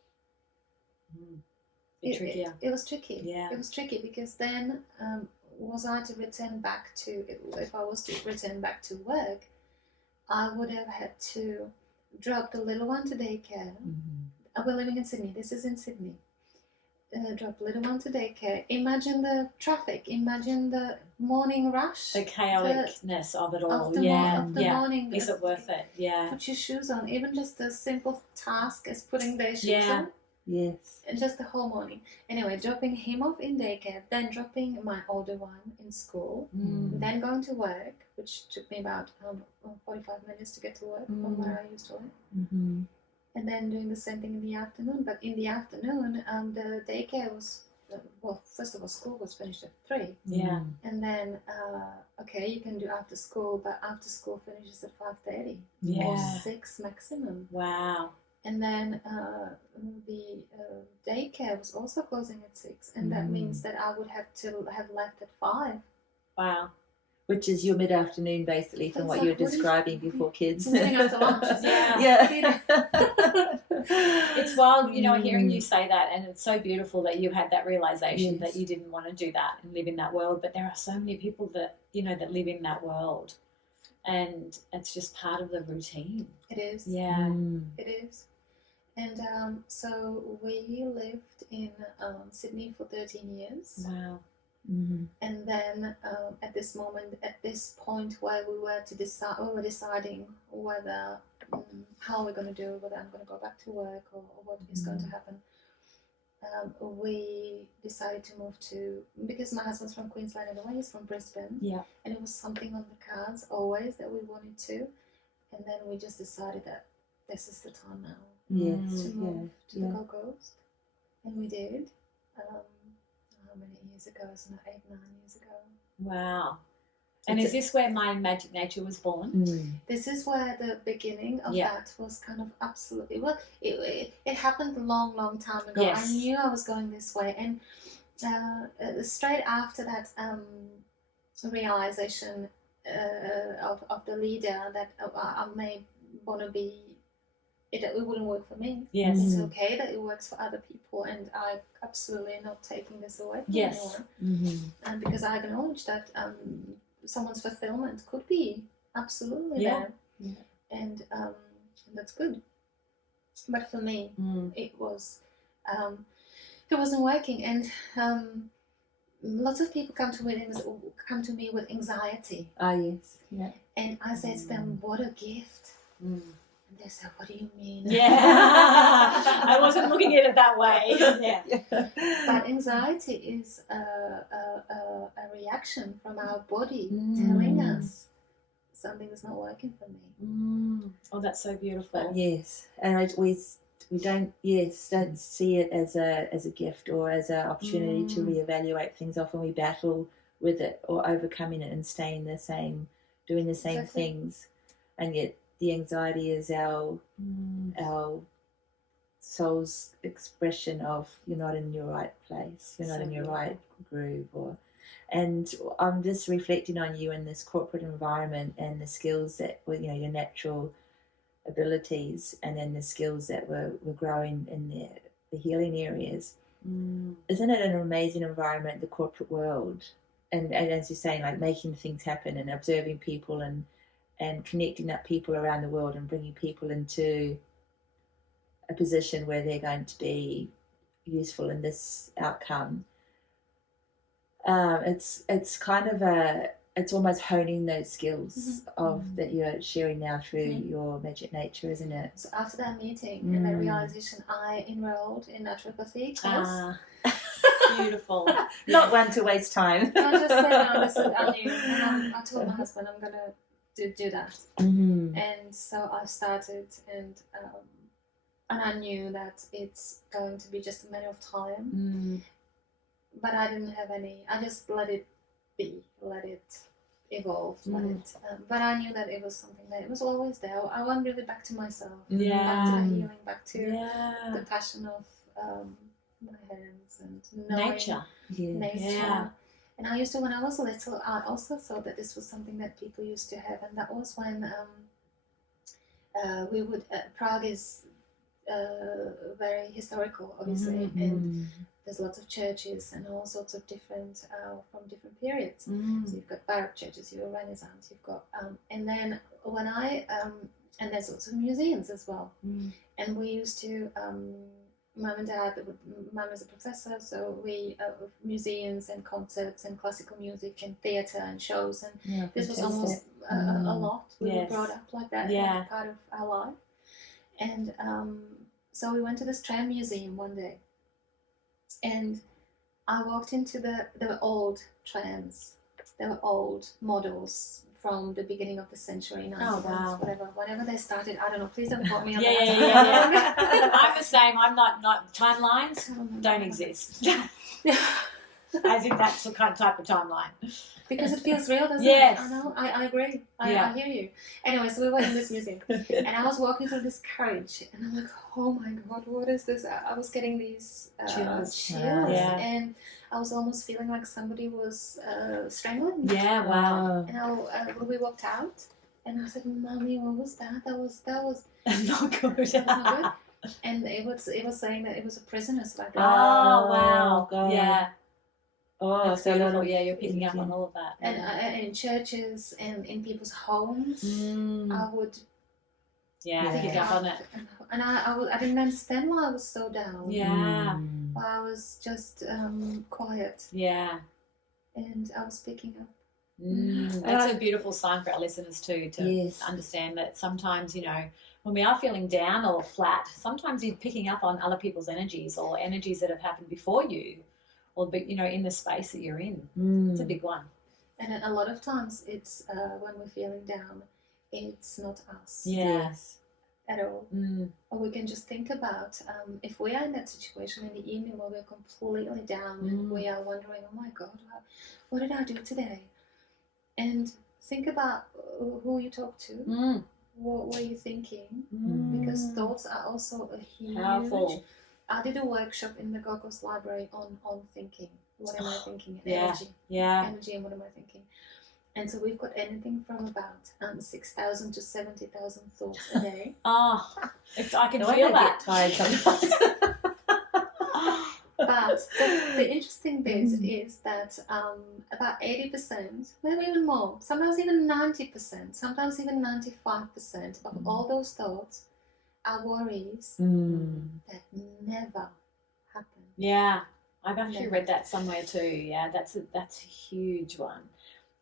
it was tricky. Yeah. It was tricky because then was I to return back to, if I was to return back to work, I would have had to drop the little one to daycare. We're living in Sydney. This is in Sydney. Drop the little one to daycare. Imagine the traffic. Imagine the morning rush. The chaoticness of it all. Of the morning. Is it worth it? Yeah. Put your shoes on. Even just the simple task as putting their shoes on. Yes. And just the whole morning. Anyway, dropping him off in daycare, then dropping my older one in school, then going to work, which took me about 45 minutes to get to work from where I used to work. And then doing the same thing in the afternoon. But in the afternoon, the daycare was, first of all, school was finished at 3. Yeah. And then, okay, you can do after school, but after school finishes at 5:30 or 6 maximum. Wow. And then the daycare was also closing at 6, and that means that I would have to have left at 5. Wow. Which is your mid-afternoon, basically, from what you were describing before kids. Sitting after lunch. Yeah. It's wild, hearing you say that, and it's so beautiful that you had that realization that you didn't want to do that and live in that world. But there are so many people that, that live in that world, and it's just part of the routine. It is. Yeah. It is. And so we lived in Sydney for 13 years. Wow. And then at this point where we were deciding whether how we're going to do, whether I'm going to go back to work or what is going to happen, we decided to move because my husband's from Queensland anyway, he's from Brisbane, and it was something on the cards always that we wanted to, and then we just decided that this is the time now to move to the Gold Coast, and we did. How many years ago? It's not 8-9 years ago. Wow. And is this where my magic nature was born? This is where the beginning of that was kind of absolutely, well, it happened a long time ago. Yes. I knew I was going this way, and straight after that realization of the leader that I may want to be, it wouldn't work for me. Yes. It's okay that it works for other people, and I absolutely not taking this away from anyone. And because I acknowledge that someone's fulfillment could be absolutely there, and that's good. But for me, it wasn't working, and lots of people come to me with anxiety. Yes. Yeah. And I say to them, "What a gift." They said, "What do you mean?" Yeah, I wasn't looking at it that way. But anxiety is a reaction from our body telling us something is not working for me. Oh, that's so beautiful. Yes, and we don't see it as a gift or as an opportunity to reevaluate things. Often we battle with it or overcoming it and staying the same, doing the same things, and yet the anxiety is our soul's expression of you're not in your right place, you're not in your right groove. And I'm just reflecting on you in this corporate environment and the skills that your natural abilities, and then the skills that were growing in the healing areas. Isn't it an amazing environment, the corporate world? And as you're saying, like making things happen and observing people and connecting up people around the world and bringing people into a position where they're going to be useful in this outcome. It's kind of it's almost honing those skills that you're sharing now through your magic nature, isn't it? So after that meeting and that realization, I enrolled in naturopathy course. Beautiful. Not one to waste time. I just said, I knew, and I told my husband I'm gonna do that. And so I started, and I knew that it's going to be just a matter of time. But I didn't have any. I just let it be, let it evolve, let it. But I knew that it was something that it was always there. I went really back to myself, back to the healing, back to the passion of my hands and knowing nature. And I used to, when I was little, I also thought that this was something that people used to have, and that was when we would. Prague is very historical, obviously, and there's lots of churches and all sorts of different from different periods. So you've got Baroque churches, you've got Renaissance, you've got and then when I and there's lots of museums as well. And we used to Mum and Dad, Mum is a professor, so we museums and concerts and classical music and theatre and shows, and this was almost a lot. We were brought up like that, like part of our life. And so we went to this tram museum one day, and I walked into there were old trams, there were old models from the beginning of the century, 1900s, whenever they started. I don't know, please don't quote me on that. I'm the same. I'm not timelines don't exist. As if that's the kind of type of timeline. Because it feels real, doesn't it? I know, I agree. I hear you. Anyway, so we were in this museum, and I was walking through this carriage, and I'm like, oh my God, what is this? I was getting these chills, and I was almost feeling like somebody was strangling me. Yeah, wow. And we walked out, and I said, Mommy, what was that? That was not good. That was not good. And it was saying that it was a prisoner. So oh, wow. God. Yeah. Oh, that's so beautiful. Yeah, you're picking up on all of that. And in churches and in people's homes, I would pick up on it. And I didn't understand why I was so down. Yeah. Why I was just quiet. Yeah. And I was picking up. That's a beautiful sign for our listeners too, to understand that sometimes, when we are feeling down or flat, sometimes you're picking up on other people's energies or energies that have happened before you, or in the space that you're in. It's a big one. And a lot of times it's when we're feeling down, it's not us. Yes. At all. Or we can just think about if we are in that situation in the evening where we're completely down and we are wondering, oh my God, what did I do today? And think about who you talk to. What were you thinking? Because thoughts are also a huge... Powerful. I did a workshop in the Gogos Library on thinking. What am I thinking? Energy. Energy and what am I thinking? And so we've got anything from about 6,000 to 70,000 thoughts a day. I can feel that. Get tired sometimes. But the interesting bit is that about 80%, maybe even more, sometimes even 90%, sometimes even 95% of all those thoughts are worries that never happen. Yeah, I've actually read that somewhere too. Yeah, that's a huge one.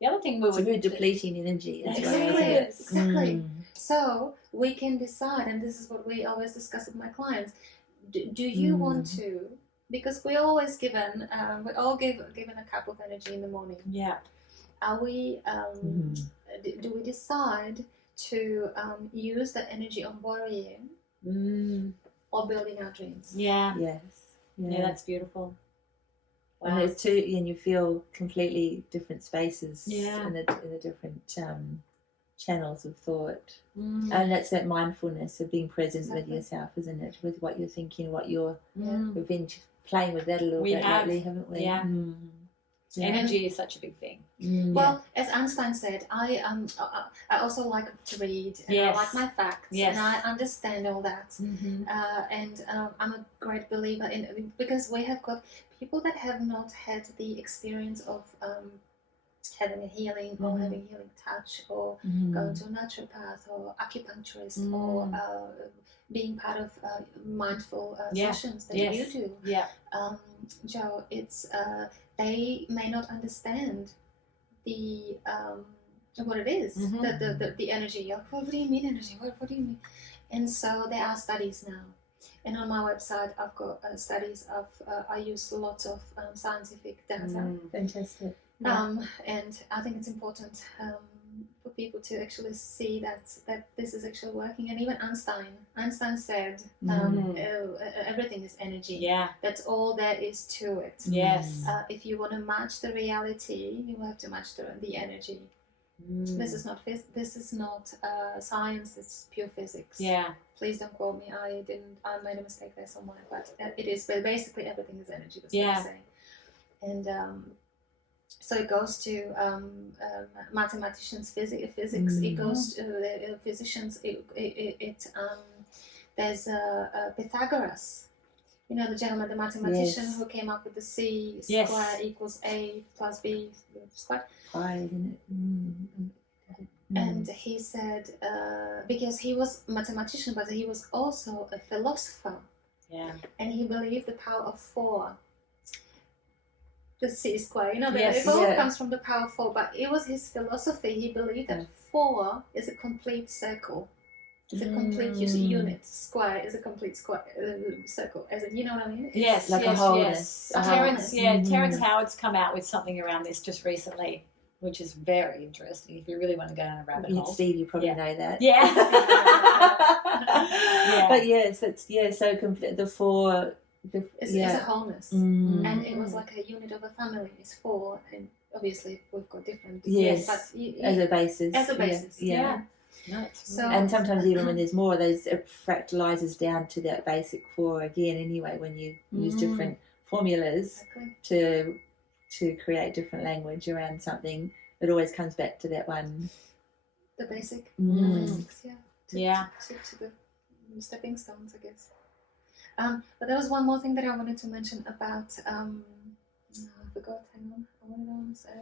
The other thing it's very depleting energy. Exactly. So we can decide, and this is what we always discuss with my clients. Do you want to? Because we're always given, we're all given a cup of energy in the morning. Yeah. Are we? Do we decide to use that energy on worrying or building our dreams? Yeah. Yes. Yeah, that's beautiful. Wow. And there's two, and you feel completely different spaces in the different channels of thought. And that's that mindfulness of being present with yourself, isn't it? With what you're thinking, what you're... We've been playing with that a little bit lately, haven't we? Yeah. Energy is such a big thing. Well, as Einstein said, I also like to read, and I like my facts, and I understand all that. And I'm a great believer in, because we have got people that have not had the experience of having a healing or having healing touch or going to a naturopath or acupuncturist or being part of mindful sessions that you do. Joe, it's they may not understand what it is, the energy. What do you mean energy? What do you mean? And so there are studies now. And on my website, I've got studies of, I use lots of scientific data. Fantastic. And I think it's important for people to actually see that this is actually working. And even Einstein said, everything is energy. Yeah. That's all there is to it. Yes. If you want to match the reality, you have to match the energy. This is not science, it's pure physics. Yeah. Please don't quote me. I made a mistake there somewhere, but it is. But basically, everything is energy. That's what I'm saying. And so it goes to mathematicians, physics. It goes to physicians. There's Pythagoras. You know, the gentleman, the mathematician who came up with the C square equals A plus B squared. And he said, because he was a mathematician, but he was also a philosopher. Yeah. And he believed the power of 4. The C square, you know, it all comes from the power of 4, but it was his philosophy. He believed that 4 is a complete circle. It's a complete unit. Square is a complete square circle. As in, you know what I mean? Yes, like a wholeness. Terence Howard's come out with something around this just recently, which is very interesting. If you really want to go down a rabbit hole, Steve, you probably know that. Yeah. But yes, it's so complete. The 4. It's a wholeness, and it was like a unit of a family. It's 4, and obviously we've got different. Yes, but as a basis. As a basis, yeah. No, so, and sometimes even when there's more, it fractalizes down to that basic 4 again. Anyway, when you use different formulas to create different language around something, it always comes back to that one. The basic, Mm. the basics, to the stepping stones, I guess. But there was one more thing that I wanted to mention about. I forgot. Hang on. What did I want to say?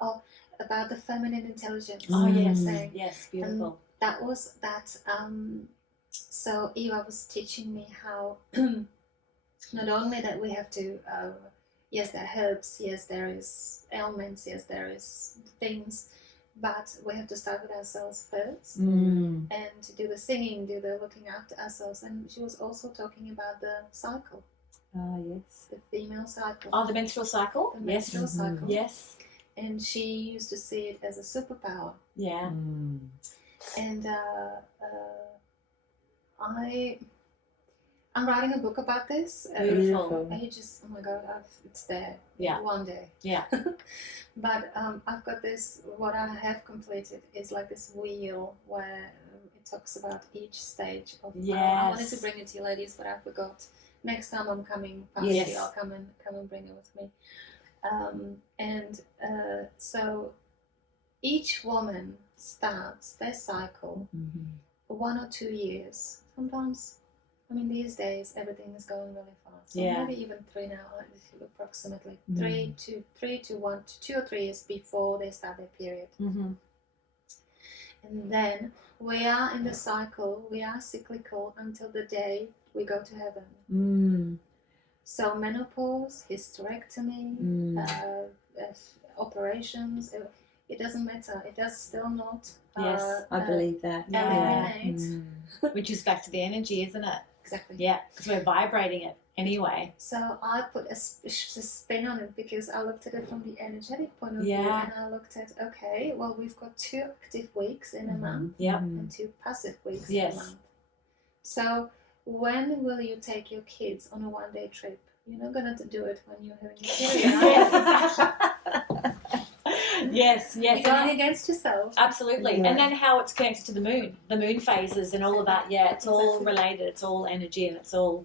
Oh, about the feminine intelligence. Oh yes, saying. yes, beautiful. That was that. So Eva was teaching me how not only that we have to. Yes, there are herbs. Yes, there is ailments. Yes, there is things. But we have to start with ourselves first and to do the singing, do the looking after ourselves. And she was also talking about the cycle. Yes. The female cycle. Oh, the menstrual cycle? The menstrual cycle. Yes. And she used to see it as a superpower. Yeah. And I'm writing a book about this. Beautiful. I just, oh my God, it's there. Yeah. One day. Yeah. But I've got this, what I have completed is like this wheel where it talks about each stage of I wanted to bring it to you ladies, but I forgot. Next time I'm coming past you, I'll come and bring it with me. So each woman starts their cycle 1 or 2 years. Sometimes, I mean, these days everything is going really fast. So maybe even 3 now, approximately 3 to 2 or 3 years before they start their period. And then we are in the cycle. We are cyclical until the day we go to heaven. So menopause, hysterectomy, operations. It doesn't matter. It does still not. Yes, I believe that. Eliminate. Which is back to the energy, isn't it? Exactly. Yeah, because we're vibrating it anyway. So I put a spin on it because I looked at it from the energetic point of view, and I looked at, okay, well, we've got 2 active weeks in a month and 2 passive weeks in a month. So when will you take your kids on a one-day trip? You're not going to do it when you're having your period. Yes, You're going against yourself. Absolutely. And then how it's connected to the moon phases and all of that. Yeah, it's all related. It's all energy and it's all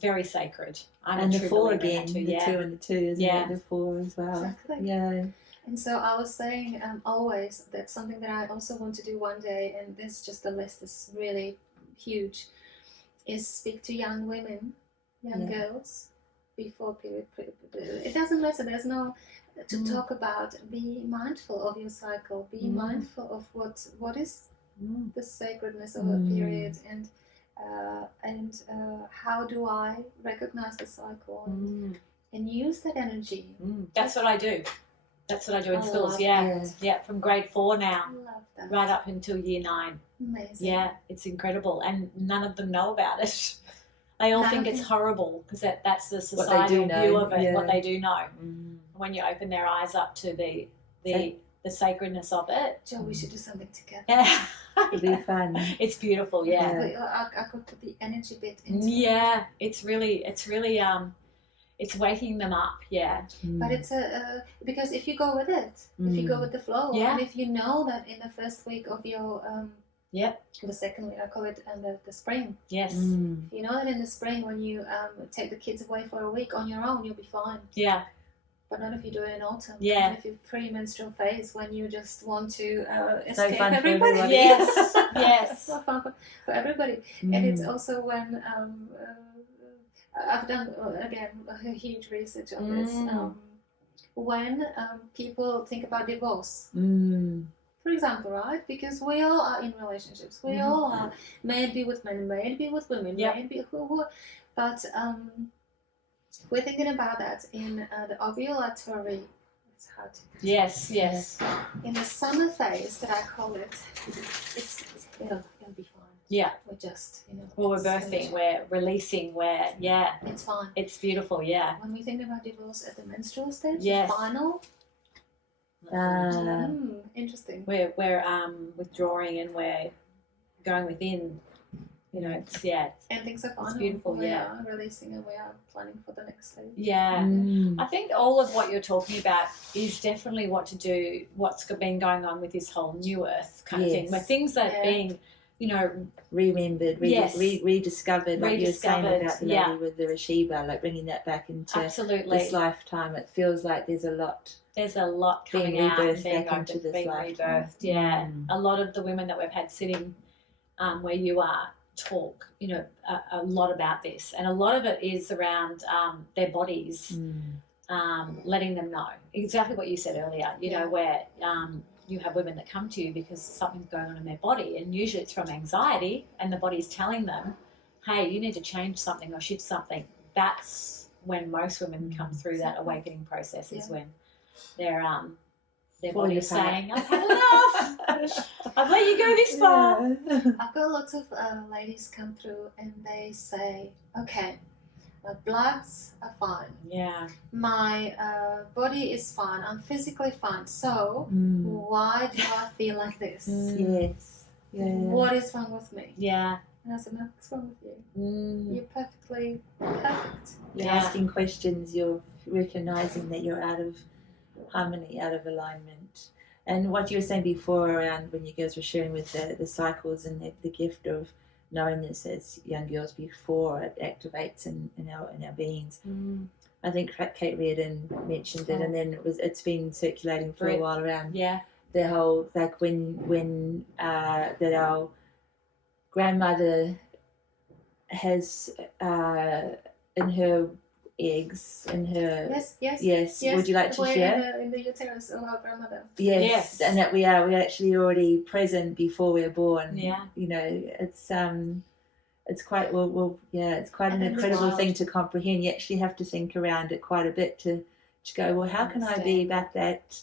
very sacred. And the 4 again, the 2 and the 2, isn't it? The 4 as well. Exactly. Yeah. And so I was saying always that's something that I also want to do one day, and this just the list is really huge, is speak to young women, young girls before period. It doesn't matter. There's no to talk about. Be mindful of your cycle. Be mindful of what is the sacredness of a period, and how do I recognize the cycle and use that energy. That's what I do. That's what I do in I schools. love Yeah. that. Yeah, from grade 4 now, I love that. right up until year 9. Amazing. Yeah, it's incredible, and none of them know about it. They all think it's horrible because that's the societal view of it. What they do know. When you open their eyes up to the sacredness of it. Joe, we should do something together. Yeah. It'll be fun. It's beautiful. Yeah. I could put the energy bit into Yeah, it's really it's waking them up. Yeah. But it's because if you go with it, if you go with the flow, and if you know that in the first week of your the second week, I call it the spring. Yes. You know that in the spring when you take the kids away for a week on your own, you'll be fine. Yeah. But not if you do it in autumn. Yeah. And if you're pre-menstrual phase when you just want to So escape fun everybody. for everybody. Yes. Yes. So fun for everybody. And it's also when I've done again a huge research on this. When people think about divorce, for example, right? Because we all are in relationships. We all are, may it be with men, may it be with women, may it be who, but we're thinking about that in the ovulatory. It's hard to. Yes. In the summer phase, that I call it, it'll be fine. Yeah. We're just, Well, we're birthing, we're releasing, it's fine. It's beautiful, yeah. When we think about divorce at the menstrual stage, Yes. the final. Interesting. We're withdrawing and we're going within. It's And things are final. It's beautiful, we are releasing and we are planning for the next stage. Yeah. I think all of what you're talking about is definitely what's been going on with this whole new earth kind of thing, where things are being, remembered, rediscovered, like you were saying about the lady yeah. with the RA-SHEEBA, like bringing that back into absolutely this lifetime. It feels like there's a lot coming being out, rebirthed being back into this being lifetime. rebirthed. Yeah, a lot of the women that we've had sitting where you are talk, a lot about this, and a lot of it is around their bodies, letting them know exactly what you said earlier. Where you have women that come to you because something's going on in their body, and usually it's from anxiety, and the body's telling them, hey, you need to change something or shift something. That's when most women come through that awakening process, is when their body is saying, I've had enough, I've let you go this far. I've got lots of ladies come through and they say, okay, my bloods are fine. Yeah. My body is fine. I'm physically fine. So why do I feel like this? Yes. Yeah. What is wrong with me? Yeah. And I said, no, what's wrong with you? You're perfectly perfect. You're asking questions. You're recognizing that you're out of harmony, out of alignment. And what you were saying before around when you girls were sharing with the cycles and the gift of knowing this as young girls before it activates in our beings. I think Kate Reardon mentioned it, and then it's been circulating for a while around the whole, like when that our grandmother has in her eggs, in her yes. Would you like to share? In the uterus of our grandmother. Yes, and that we're actually already present before we're born. Yeah, it's quite it's quite an incredible thing to comprehend. You actually have to think around it quite a bit to go, well, how can I be back that,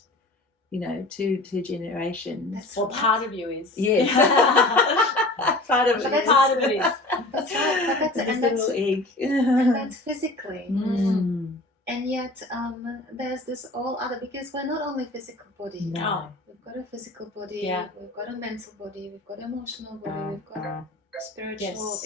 two generations? Well, part of you is. Yes. part of it is. That's right. But little egg. And that's physically. And yet there's this all other, because we're not only physical body. No. We've got a physical body, we've got a mental body, we've got an emotional body, we've got a spiritual,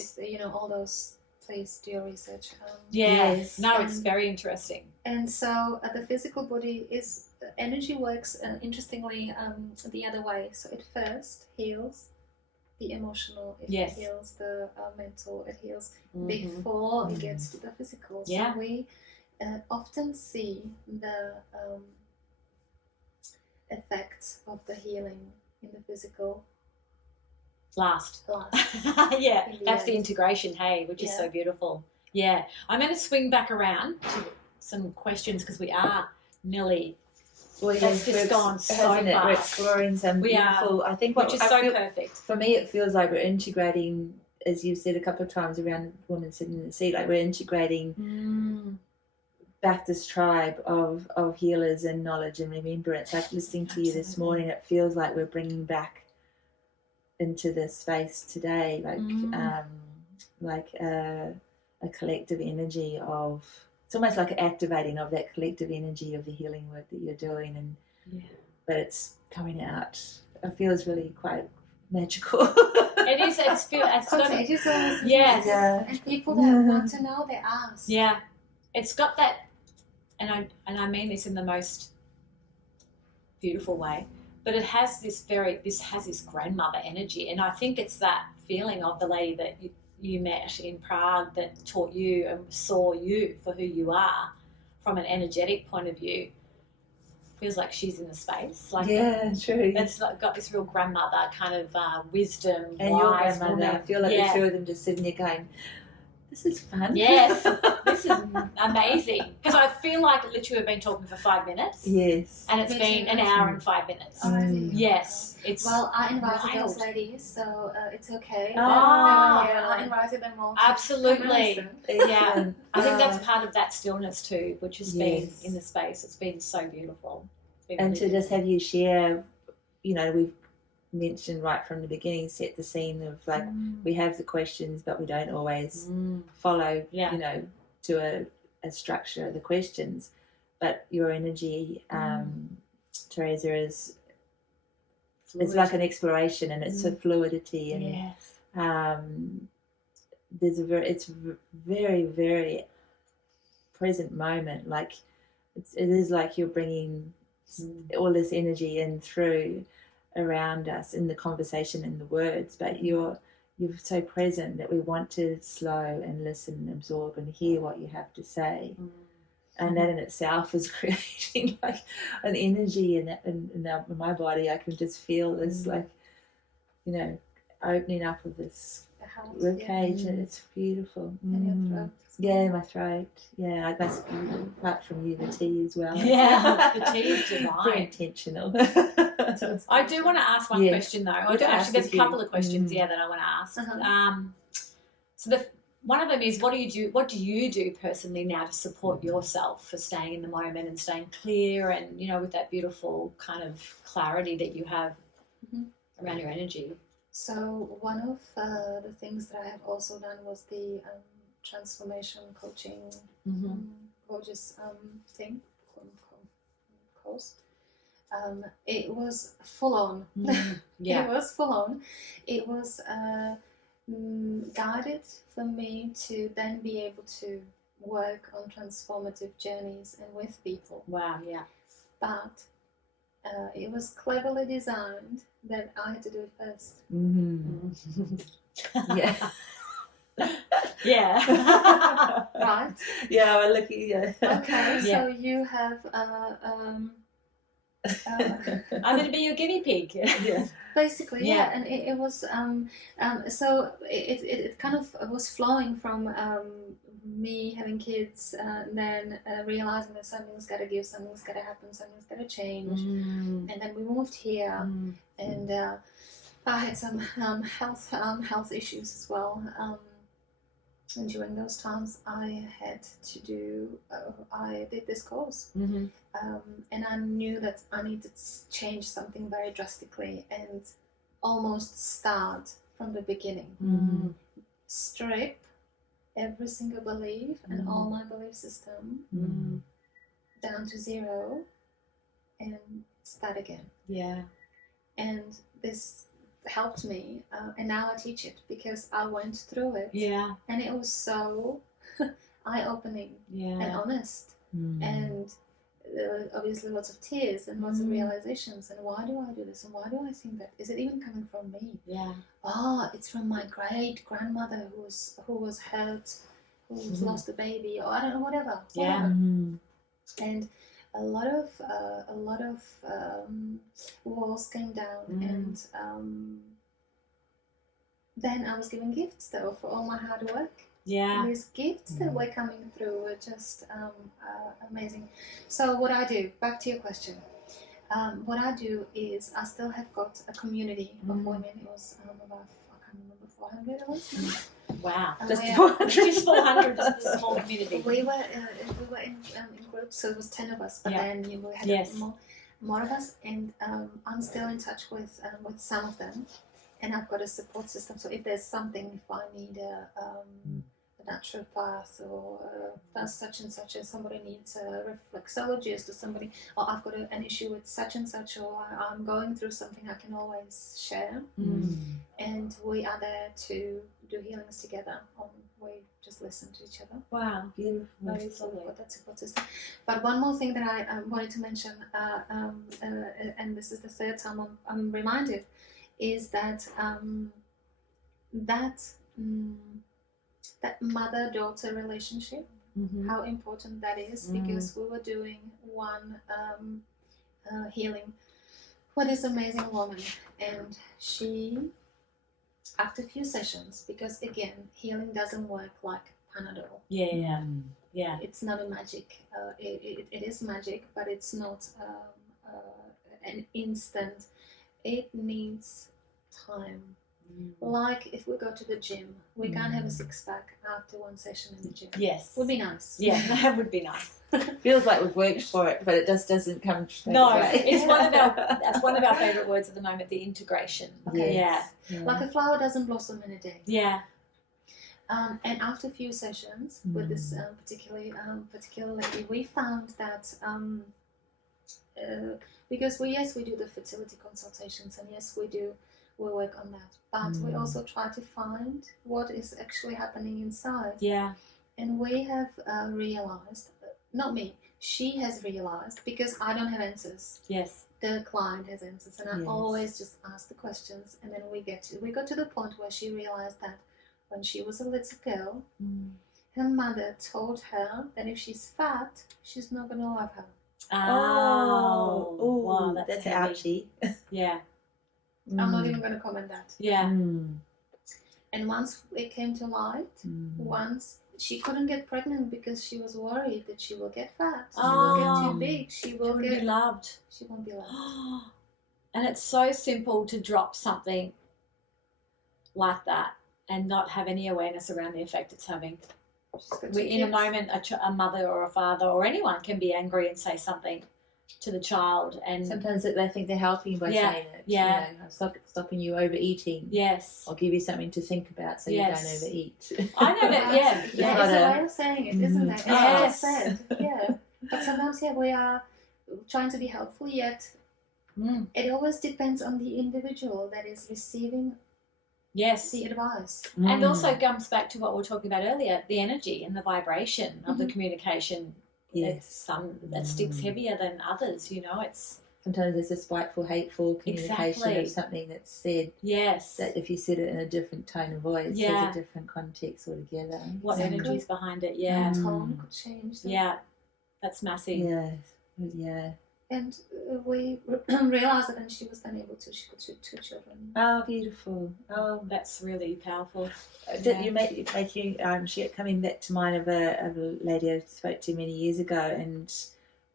all those. Please do your research. Yes. No, it's very interesting. And so the physical body is, energy works interestingly the other way. So it first heals the emotional, it heals the mental, it heals before it gets to the physical. So we often see the effects of the healing in the physical last. That's the integration, which is so beautiful. I'm going to swing back around to some questions because we are nearly. Well, that's just gone so fast. We're exploring some beautiful. I think which is so perfect. For me, it feels like we're integrating, as you've said a couple of times around women sitting in the seat. Like we're integrating Baptist tribe of healers and knowledge and remembrance. Like listening to you this morning, it feels like we're bringing back into this space today, like a collective energy of, it's almost like an activating of that collective energy of the healing work that you're doing, and but it's coming out. It feels really quite magical. It is. It's contagious. Yes. Yeah. And people that want to know, they ask. Yeah. It's got that, and I mean this in the most beautiful way, but it has this grandmother energy, and I think it's that feeling of the lady that you met in Prague that taught you and saw you for who you are from an energetic point of view. Feels like she's in the space. Like, yeah, true. It's like got this real grandmother kind of wisdom. And your grandmother, woman. I feel like the two of them just sitting there going, this is fun. Yes, this is amazing. Because I feel like literally we've been talking for 5 minutes. Yes. And it's been an hour and 5 minutes. Yes. It's I invited those ladies, so it's okay. Oh. I invited them all. Absolutely. Yeah. I think that's part of that stillness too, which has been in the space. It's been so beautiful. And to just have you share, we've mentioned right from the beginning, set the scene of like we have the questions, but we don't always follow, to a structure of the questions. But your energy, Tereza, is it's like an exploration, and it's a fluidity, and it's very, very present moment. Like it is like you're bringing all this energy in through around us in the conversation and the words, but you're so present that we want to slow and listen and absorb and hear what you have to say. And that in itself is creating like an energy in my body. I can just feel this opening up of this ribcage, and it's beautiful. Yeah, my throat. Yeah, I must be, apart from you, the tea as well. Yeah, the tea is divine. Very intentional. I do want to ask one question though. Actually, there's a couple of questions that I want to ask. So one of them is, what do you do personally now to support yourself for staying in the moment and staying clear and with that beautiful kind of clarity that you have around your energy? So one of the things that I have also done was the transformation coaching course. It was full on. Yeah. It was full on. It was guided for me to then be able to work on transformative journeys and with people. Wow, yeah. But it was cleverly designed that I had to do it first. Yeah. Yeah. Right? Yeah, we're lucky, yeah. Okay, so you have I'm going to be your guinea pig. Yeah. Basically, yeah. And it was so it kind of was flowing from me having kids, and then realizing that something's got to give, something's got to happen, something's got to change, and then we moved here, and I had some health issues as well. And during those times, I had to do. I did this course, and I knew that I needed to change something very drastically and almost start from the beginning. Strip every single belief and all my belief system down to zero, and start again. Yeah, and this helped me, and now I teach it because I went through it. Yeah, and it was so eye-opening and honest, and obviously lots of tears and lots of realizations. And why do I do this? And why do I think that? Is it even coming from me? Yeah. It's from my great grandmother who was hurt, who lost a baby, or I don't know, whatever. Yeah. And a lot of walls came down, and then I was given gifts though for all my hard work. Yeah. And these gifts that were coming through were just amazing. So what I do, back to your question, what I do is I still have got a community of women. It was about, I can't remember, 400 of us. Wow. Just we 400. Just 400, just a small community. We were in groups, so it was 10 of us. But then we had more of us, and I'm still in touch with some of them, and I've got a support system. So if there's something, if I need a naturopath or such and such, and somebody needs a reflexologist or somebody, or I've got an issue with such and such, or I'm going through something, I can always share. And we are there to do healings together. We just listen to each other. Wow, beautiful. So we've got that support system. But one more thing that I wanted to mention, and this is the third time I'm reminded, is that that mother-daughter relationship, how important that is, because we were doing one healing with this amazing woman, and she, after a few sessions, because again, healing doesn't work like Panadol. Yeah. It's not a magic. It is magic, but it's not an instant. It needs time. Like if we go to the gym, we can't have a six-pack after one session in the gym. Yes. Would be nice. Yeah, that would be nice. Feels like we've worked for it, but it just doesn't come straight No, away. it's one of our favourite words at the moment, the integration. Okay. Yeah. Like a flower doesn't blossom in a day. Yeah. And after a few sessions with this particular lady, we found that because we do the fertility consultations, and yes, we work on that, but we also try to find what is actually happening inside. Yeah. And we have realized, not me, she has realized, because I don't have answers. Yes. The client has answers, and I always just ask the questions, and then we got to the point where she realized that when she was a little girl, her mother told her that if she's fat, she's not going to love her. Oh, wow, that's heavy. ouchy. Yeah. I'm not even going to comment that. Yeah. And once it came to light, once she couldn't get pregnant because she was worried that she will get fat, she will get too big, she won't be loved. She won't be loved. And it's so simple to drop something like that and not have any awareness around the effect it's having. In a moment, a mother or a father or anyone can be angry and say something to the child, and sometimes they think they're helping by saying it. Yeah. Stopping you overeating. Yes. I'll give you something to think about so you don't overeat. I know that. Yeah. It's a way of saying it, isn't it? It's Yes. said. Yeah. But sometimes, we are trying to be helpful, yet it always depends on the individual that is receiving the advice. And also comes back to what we were talking about earlier, the energy and the vibration of the communication. It's some that sticks heavier than others, it's sometimes there's a spiteful, hateful communication of something that's said. Yes. That if you said it in a different tone of voice, there's a different context altogether. What energy is behind it? Yeah. Tone could change. Yeah. That's massive. Yeah. And we realised that, and she was then able to. She got two children. Oh, beautiful! Oh, that's really powerful. She coming back to mind of a lady I spoke to many years ago, and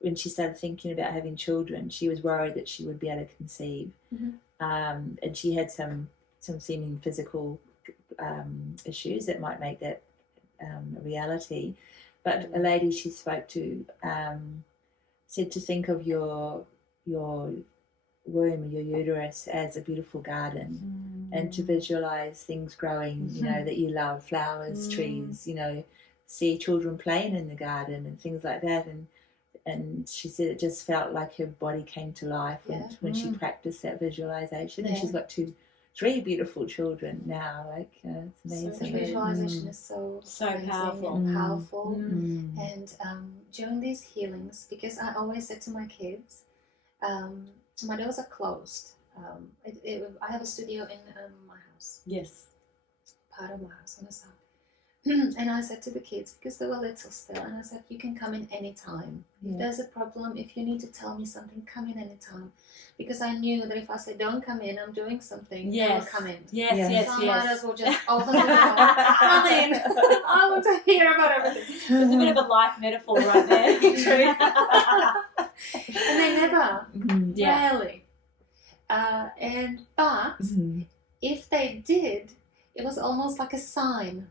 when she started thinking about having children, she was worried that she would be able to conceive, and she had some seeming physical issues that might make that a reality. But a lady she spoke to said to think of your womb, your uterus, as a beautiful garden, and to visualize things growing, that you love, flowers, trees, see children playing in the garden and things like that. And she said it just felt like her body came to life when she practiced that visualization. And she's got 3 beautiful children now. It's amazing. So visualization is so powerful. And during these healings, because I always said to my kids, my doors are closed. I have a studio in my house. Yes. Part of my house on the side. And I said to the kids, because they were little still, and I said, you can come in any time. If there's a problem, if you need to tell me something, come in any time. Because I knew that if I said, don't come in, I'm doing something, they will come in. Yes. So I might as well just open the door, come in. I want to hear about everything. There's a bit of a life metaphor right there. True. And they never, rarely. But if they did, it was almost like a sign.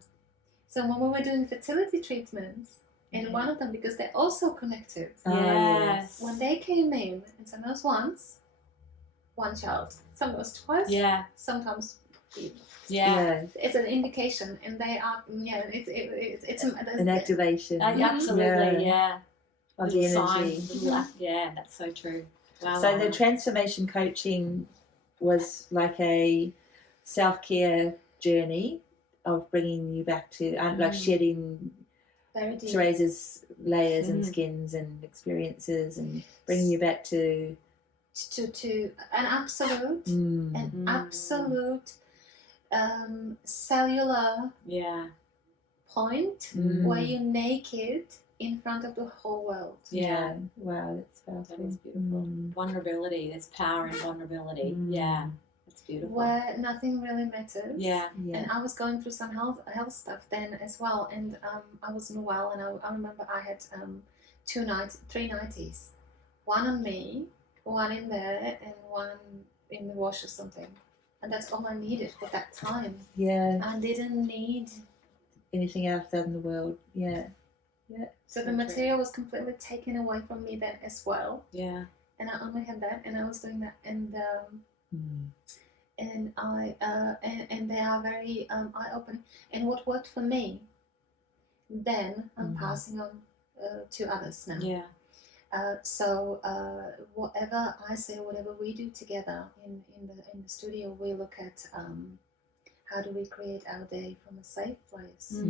So when we were doing fertility treatments, and one of them, because they're also connected, Yes. when they came in, and sometimes once, one child, sometimes twice, sometimes it's an indication, and they are it's an activation. Absolutely, of the energy. That's so true. Wow. So the transformation coaching was like a self-care journey of bringing you back to like shedding Tereza's layers and skins and experiences, and bringing you back to an absolute cellular point where you're naked in front of the whole world. Wow, that's powerful. That is beautiful. Vulnerability. There's power in vulnerability. It's beautiful. Where nothing really matters. And I was going through some health stuff then as well, and I wasn't well, and I remember I had 3 nighties, one on me, one in there, and one in the wash or something, and that's all I needed for that time. I didn't need anything else out in the world. So the material was completely taken away from me then as well. And I only had that, and I was doing that, and they are very eye-opening. And what worked for me, then I'm passing on to others now. So whatever I say, whatever we do together in the studio, we look at how do we create our day from a safe place,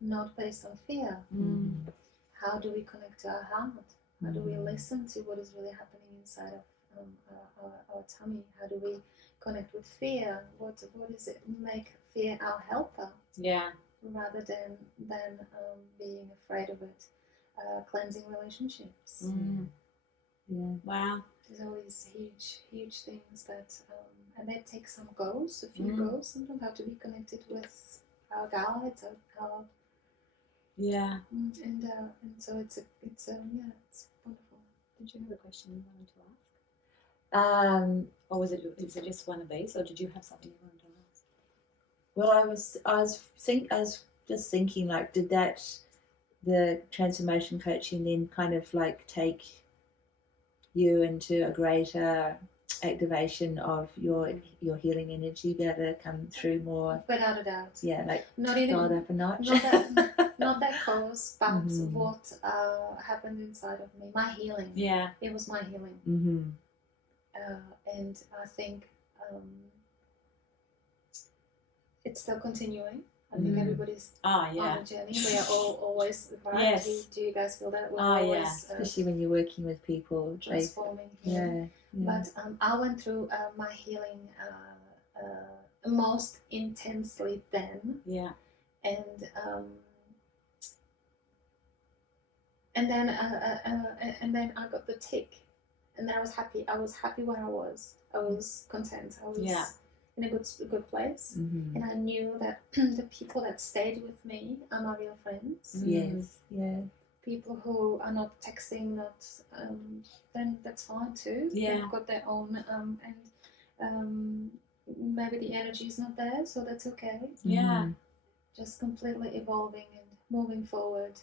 not based on fear. How do we connect to our heart? How do we listen to what is really happening inside of our tummy? How do we connect with fear? What does it make fear our helper? Rather than being afraid of it, cleansing relationships. Wow. There's all these huge things that, and they take some goals, a few goals, sometimes how to be connected with our guides, our and so it's wonderful. Did you have a question you wanted to ask? Or was it just one of these, or did you have something you wanted to ask? Well, I was just thinking, like, did the transformation coaching then kind of like take you into a greater activation of your healing energy, be able to come through more? Without a doubt. Like not even dialed up a notch. Not that close, but what happened inside of me, my healing. It was my healing. And I think it's still continuing. I think everybody's on a journey. We are all always, right? Yes. Do you guys feel that? We're always, especially when you're working with people. Transforming. But I went through my healing most intensely then. And then I got the tick, and then I was happy. I was happy where I was. I was content. I was in a good place, and I knew that the people that stayed with me are my real friends. People who are not texting, then that's fine too. They've got their own, and maybe the energy is not there, so that's okay. Just completely evolving and moving forward.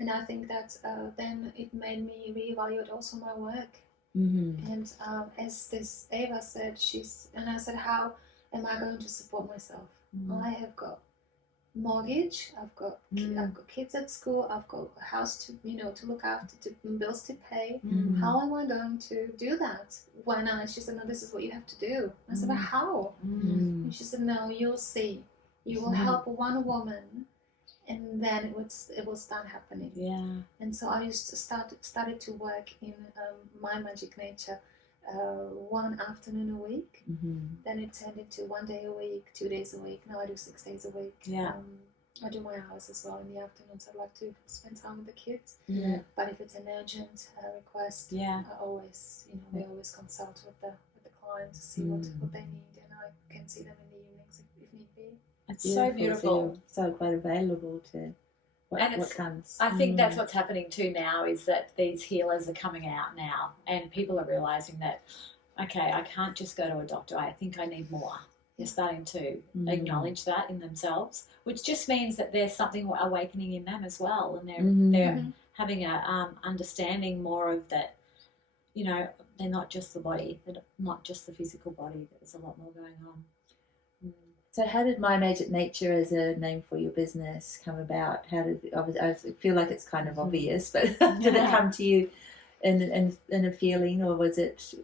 And I think that then it made me reevaluate also my work. And as this Eva said, and I said, how am I going to support myself? I have got mortgage, I've got kids at school, I've got a house to look after, bills to pay. How am I going to do that? She said, no, this is what you have to do. I said, but how? And she said, no, you'll see. You will help one woman, and then it will start happening. And so I started to work in my magic nature one afternoon a week. Then it turned into 1 day a week, 2 days a week. Now I do 6 days a week. I do my hours as well in the afternoons. I like to spend time with the kids. But if it's an urgent request, I always, we always consult with the client to see what they need, and I can see them in the evenings if need be. It's so beautiful. So quite available to what comes. I think that's what's happening too now, is that these healers are coming out now, and people are realising that, okay, I can't just go to a doctor. I think I need more. they're starting to acknowledge that in themselves, which just means that there's something awakening in them as well, and they're having a understanding more of that. You know, they're not just the body, they're not just the physical body. There's a lot more going on. So how did My Magic Nature as a name for your business come about? How did I feel like it's kind of obvious, but did it come to you in a feeling, or was it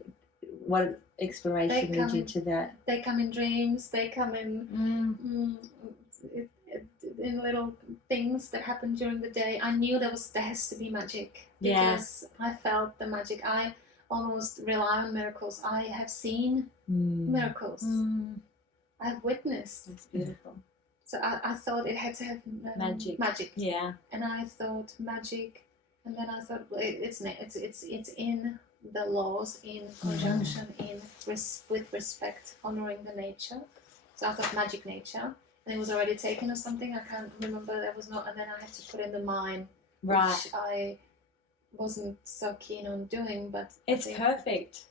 what exploration led you to that? They come in dreams. They come in in little things that happen during the day. I knew there has to be magic because I felt the magic. I almost rely on miracles. I have seen miracles. I've witnessed. It's beautiful. So I thought it had to have magic. Yeah. And I thought magic, and then I thought, well, it's in the laws, in conjunction, with respect, honoring the nature. So I thought magic nature, and it was already taken or something. I can't remember. There was not, and then I had to put in the mine, which I wasn't so keen on doing. But it's perfect.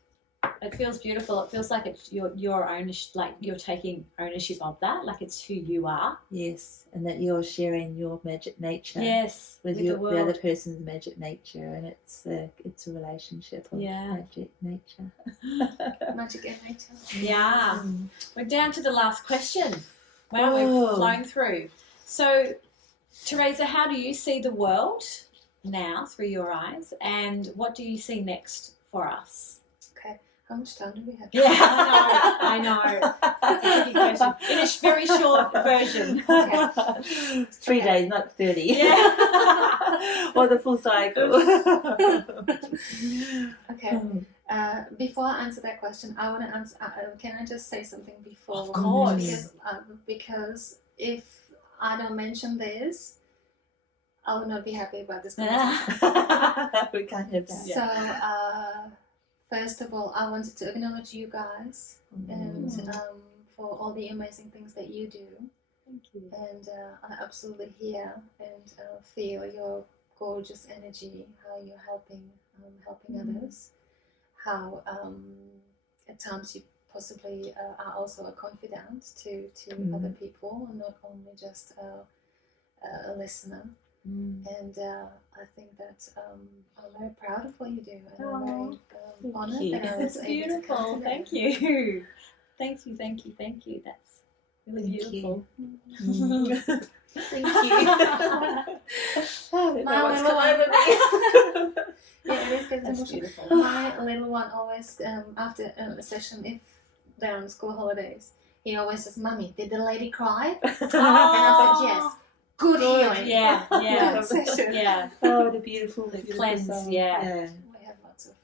It feels beautiful. It feels like it's your ownership, like you're taking ownership of that, like it's who you are. Yes, and that you're sharing your magic nature. Yes, with the other person's magic nature, and it's a relationship of magic nature. Magic and nature. Yeah. We're down to the last question. Wow, we've flown through. So, Tereza, how do you see the world now through your eyes, and what do you see next for us? How much time do we have? Yeah, I know. That's a tricky question. In a very short version. Okay. 3 days, not 30. Yeah. Or the full cycle. Okay. Before I answer that question, I want to answer. Can I just say something before? Of course. Because if I don't mention this, I will not be happy about this. We can't have that. So. First of all, I wanted to acknowledge you guys and for all the amazing things that you do. Thank you. And I absolutely hear and feel your gorgeous energy, how you're helping others, how at times you possibly are also a confidant to other people, and not only just a listener. And I think that I'm very proud of what you do, and I'm very honoured that I was able to come today. Thank you. Thank you. That's really beautiful. Thank you. My little one. Yeah, it is That's beautiful. My little one always, after a session, if they're on school holidays, he always says, "Mummy, did the lady cry?" And I said, "Yes." Good healing. Yeah. Good session. Yeah. Oh, the beautiful cleanse. song. Yeah. We have lots of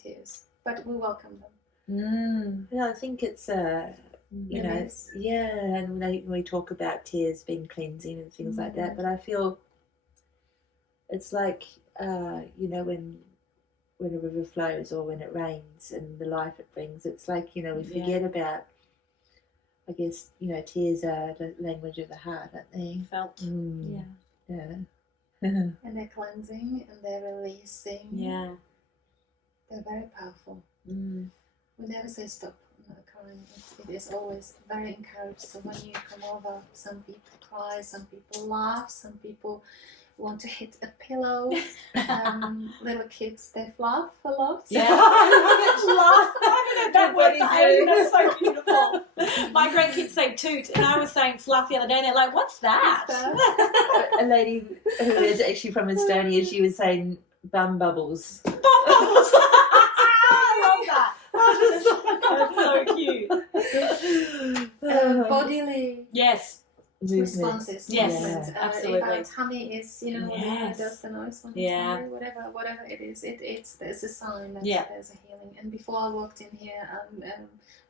tears, but we welcome them. Yeah, I think it's you know, and we talk about tears being cleansing and things like that, but I feel it's like you know, when a river flows or when it rains and the life it brings, it's like, you know, we forget about, I guess, you know, tears are the language of the heart, aren't they? Felt. Yeah. And they're cleansing and they're releasing. Yeah. They're very powerful. We never say stop crying. It is always very encouraged. So when you come over, some people cry, some people laugh, some people want to hit a pillow. Little kids, they laugh a lot. Yeah. Laugh. That word, that's so beautiful. My grandkids say toot, and I was saying fluff the other day, and they're like, "What's that?" A lady who is actually from Estonia, she was saying bum bubbles. Bum bubbles. I love that. That's so cute. Bodily. Yes. Responses. Yes, absolutely. If our tummy is, you know, does the noise when it's hungry, whatever it is, it's a sign that there's a healing. And before I walked in here,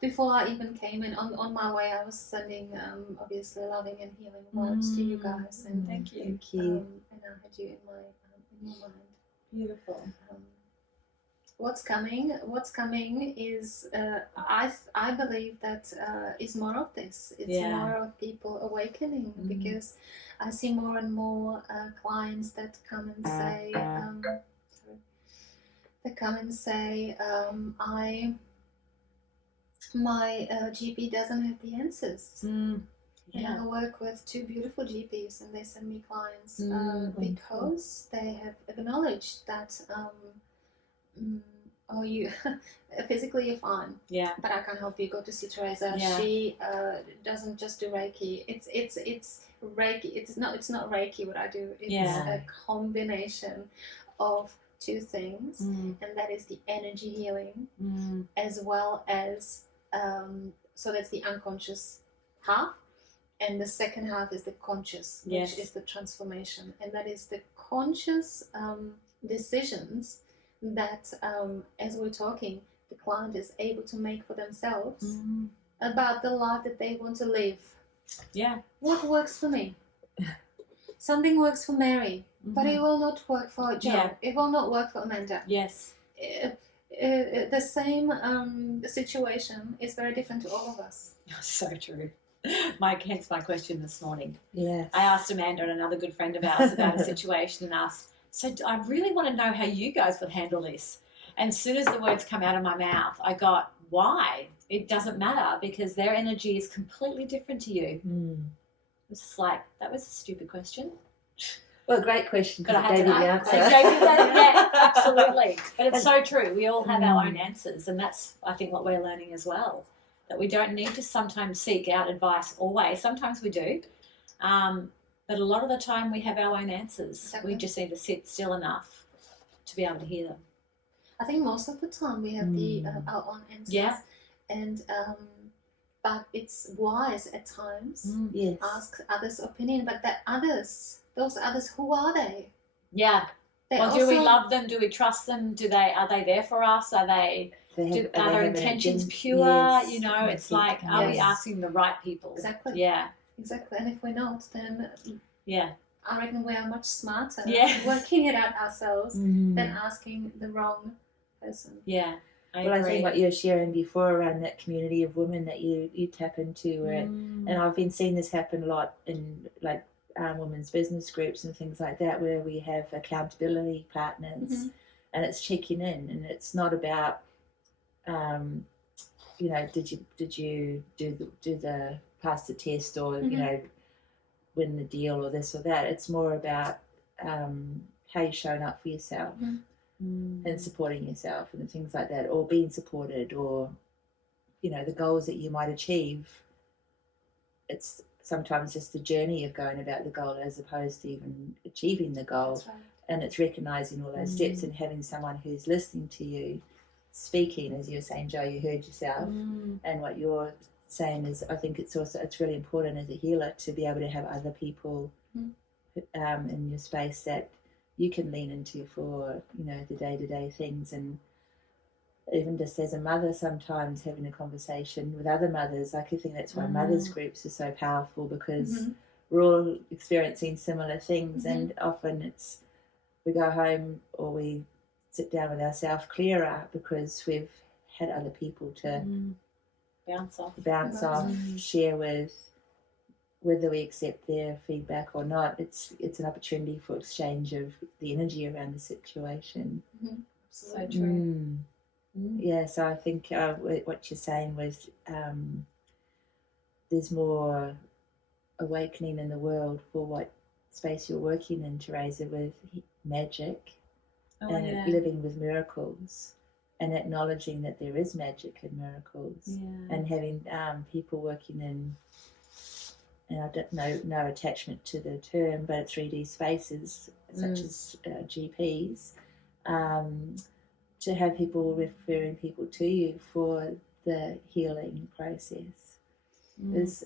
before I even came in, on my way, I was sending obviously loving and healing words to you guys, and thank you. Thank you. And I had you in my mind. Beautiful. What's coming is I believe that is more of this. It's more of people awakening, because I see more and more clients that come and say my GP doesn't have the answers. Yeah. And I work with 2 beautiful GPs, and they send me clients because they have acknowledged that you physically you're fine, but I can't help you. Go to see Tereza. She doesn't just do Reiki. It's Reiki. It's not Reiki what I do. It's a combination of 2 things, and that is the energy healing as well as so that's the unconscious half, and the second half is the conscious, which is the transformation, and that is the conscious decisions that as we're talking, the client is able to make for themselves about the life that they want to live. What works for me? Something works for Mary, but it will not work for Joe. It will not work for Amanda. The same situation is very different to all of us. So true. Hence my question this morning. Yes. I asked Amanda and another good friend of ours about a situation and asked, so I really want to know how you guys would handle this. And as soon as the words come out of my mouth, I got, why? It doesn't matter because their energy is completely different to you. It was just like, that was a stupid question. Well, great question. But I gave you the answer. Absolutely. But it's so true. We all have our own answers, and that's, I think, what we're learning as well. That we don't need to sometimes seek out advice always. Sometimes we do. But a lot of the time we have our own answers. Exactly. We just need to sit still enough to be able to hear them. I think most of the time we have our own answers. Yeah. And but it's wise at times ask others' opinion. But those others, who are they? Yeah. Do we love them? Do we trust them? Are they there for us? Are their intentions pure? Yes. You know, it's like, are we asking the right people? Exactly. Yeah. Exactly. And if we're not, then I reckon we are much smarter working it out ourselves than asking the wrong person. Yeah. I think what you were sharing before around that community of women that you tap into, and I've been seeing this happen a lot in like women's business groups and things like that, where we have accountability partners, and it's checking in, and it's not about, you know, did you do the pass the test or you know, win the deal or this or that. It's more about how you're showing up for yourself. And supporting yourself and things like that, or being supported, or you know, the goals that you might achieve. It's sometimes just the journey of going about the goal as opposed to even achieving the goal. That's right. And it's recognizing all those steps and having someone who's listening to you, speaking, as you were saying, Jo, you heard yourself. And what you're saying is, I think it's really important as a healer to be able to have other people in your space that you can lean into for, you know, the day-to-day things. And even just as a mother, sometimes having a conversation with other mothers, like I think that's why mothers groups are so powerful, because we're all experiencing similar things, and often it's we go home or we sit down with ourselves clearer because we've had other people to bounce off, share with. Whether we accept their feedback or not, it's an opportunity for exchange of the energy around the situation. So true. Yeah, so I think what you're saying was there's more awakening in the world for what space you're working in, Tereza, with magic and living with miracles, and acknowledging that there is magic and miracles, and having people working in, and I don't know, no attachment to the term, but 3D spaces such as GPs, to have people referring people to you for the healing process. Is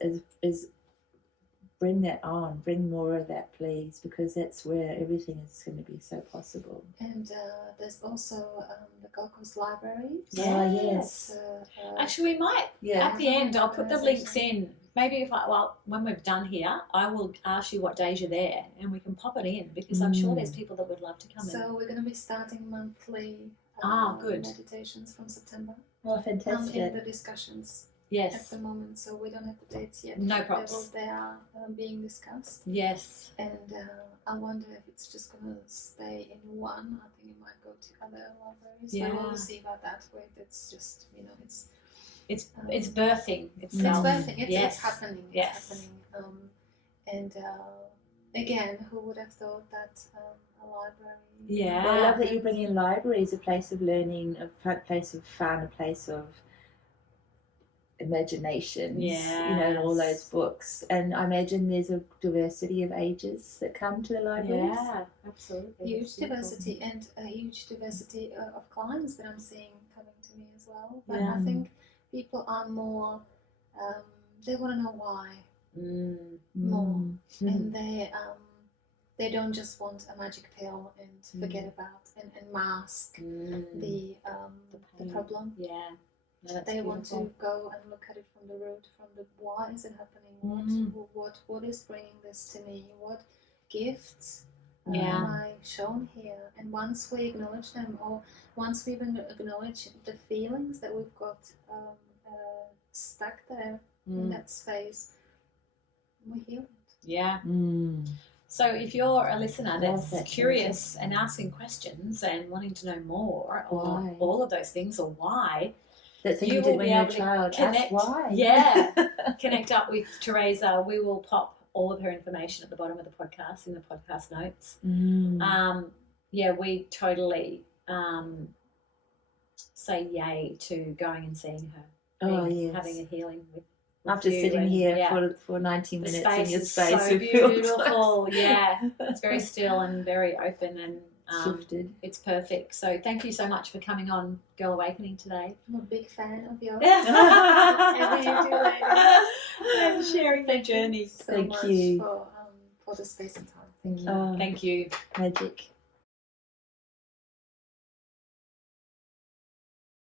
bring that on, bring more of that, please, because that's where everything is going to be so possible. And there's also the Gold Coast Library. Yes. Actually, we might, at the end, I'll put the links in. Maybe when we're done here, I will ask you what days you're there and we can pop it in, because I'm sure there's people that would love to come in. So we're going to be starting monthly good meditations from September. Oh, fantastic. In the discussions at the moment, so we don't have the dates yet. No problems. They are being discussed. Yes. And I wonder if it's just going to stay in one. I think it might go to other libraries. Yeah. But we'll see about that. It's just, you know, it's birthing itself. It's birthing. Yes. It's happening. It's Yes. happening. And again, who would have thought that a library? Yeah. Well, I love that you bring in libraries, a place of learning, a place of fun, a place of imaginations, and all those books. And I imagine there's a diversity of ages that come to the libraries. Yeah, absolutely. Huge diversity, and a huge diversity of clients that I'm seeing coming to me as well. But I think people are more, they want to know why more, and they don't just want a magic pill and forget about and mask the problem. Yeah. No, that's they want beautiful. to go and look at it from the root, from the why is it happening? What is bringing this to me? What gifts am I shown here? And once we acknowledge them, or once we've acknowledged the feelings that we've got stuck there in that space, we heal it. Yeah. So if you're a listener that's curious and asking questions and wanting to know more, or all of those things, or why, that thing you did when you were a child. Ask why. Yeah. Connect up with Tereza. We will pop all of her information at the bottom of the podcast in the podcast notes. We totally say yay to going and seeing her. Having a healing with after sitting here for 90 minutes in your space. So beautiful. It's very still and very open and shifted. It's perfect. So thank you so much for coming on Girl Awakening today. I'm a big fan of yours. And sharing their journey. Thank you so much for the space and time. Thank you. Thank you. Magic.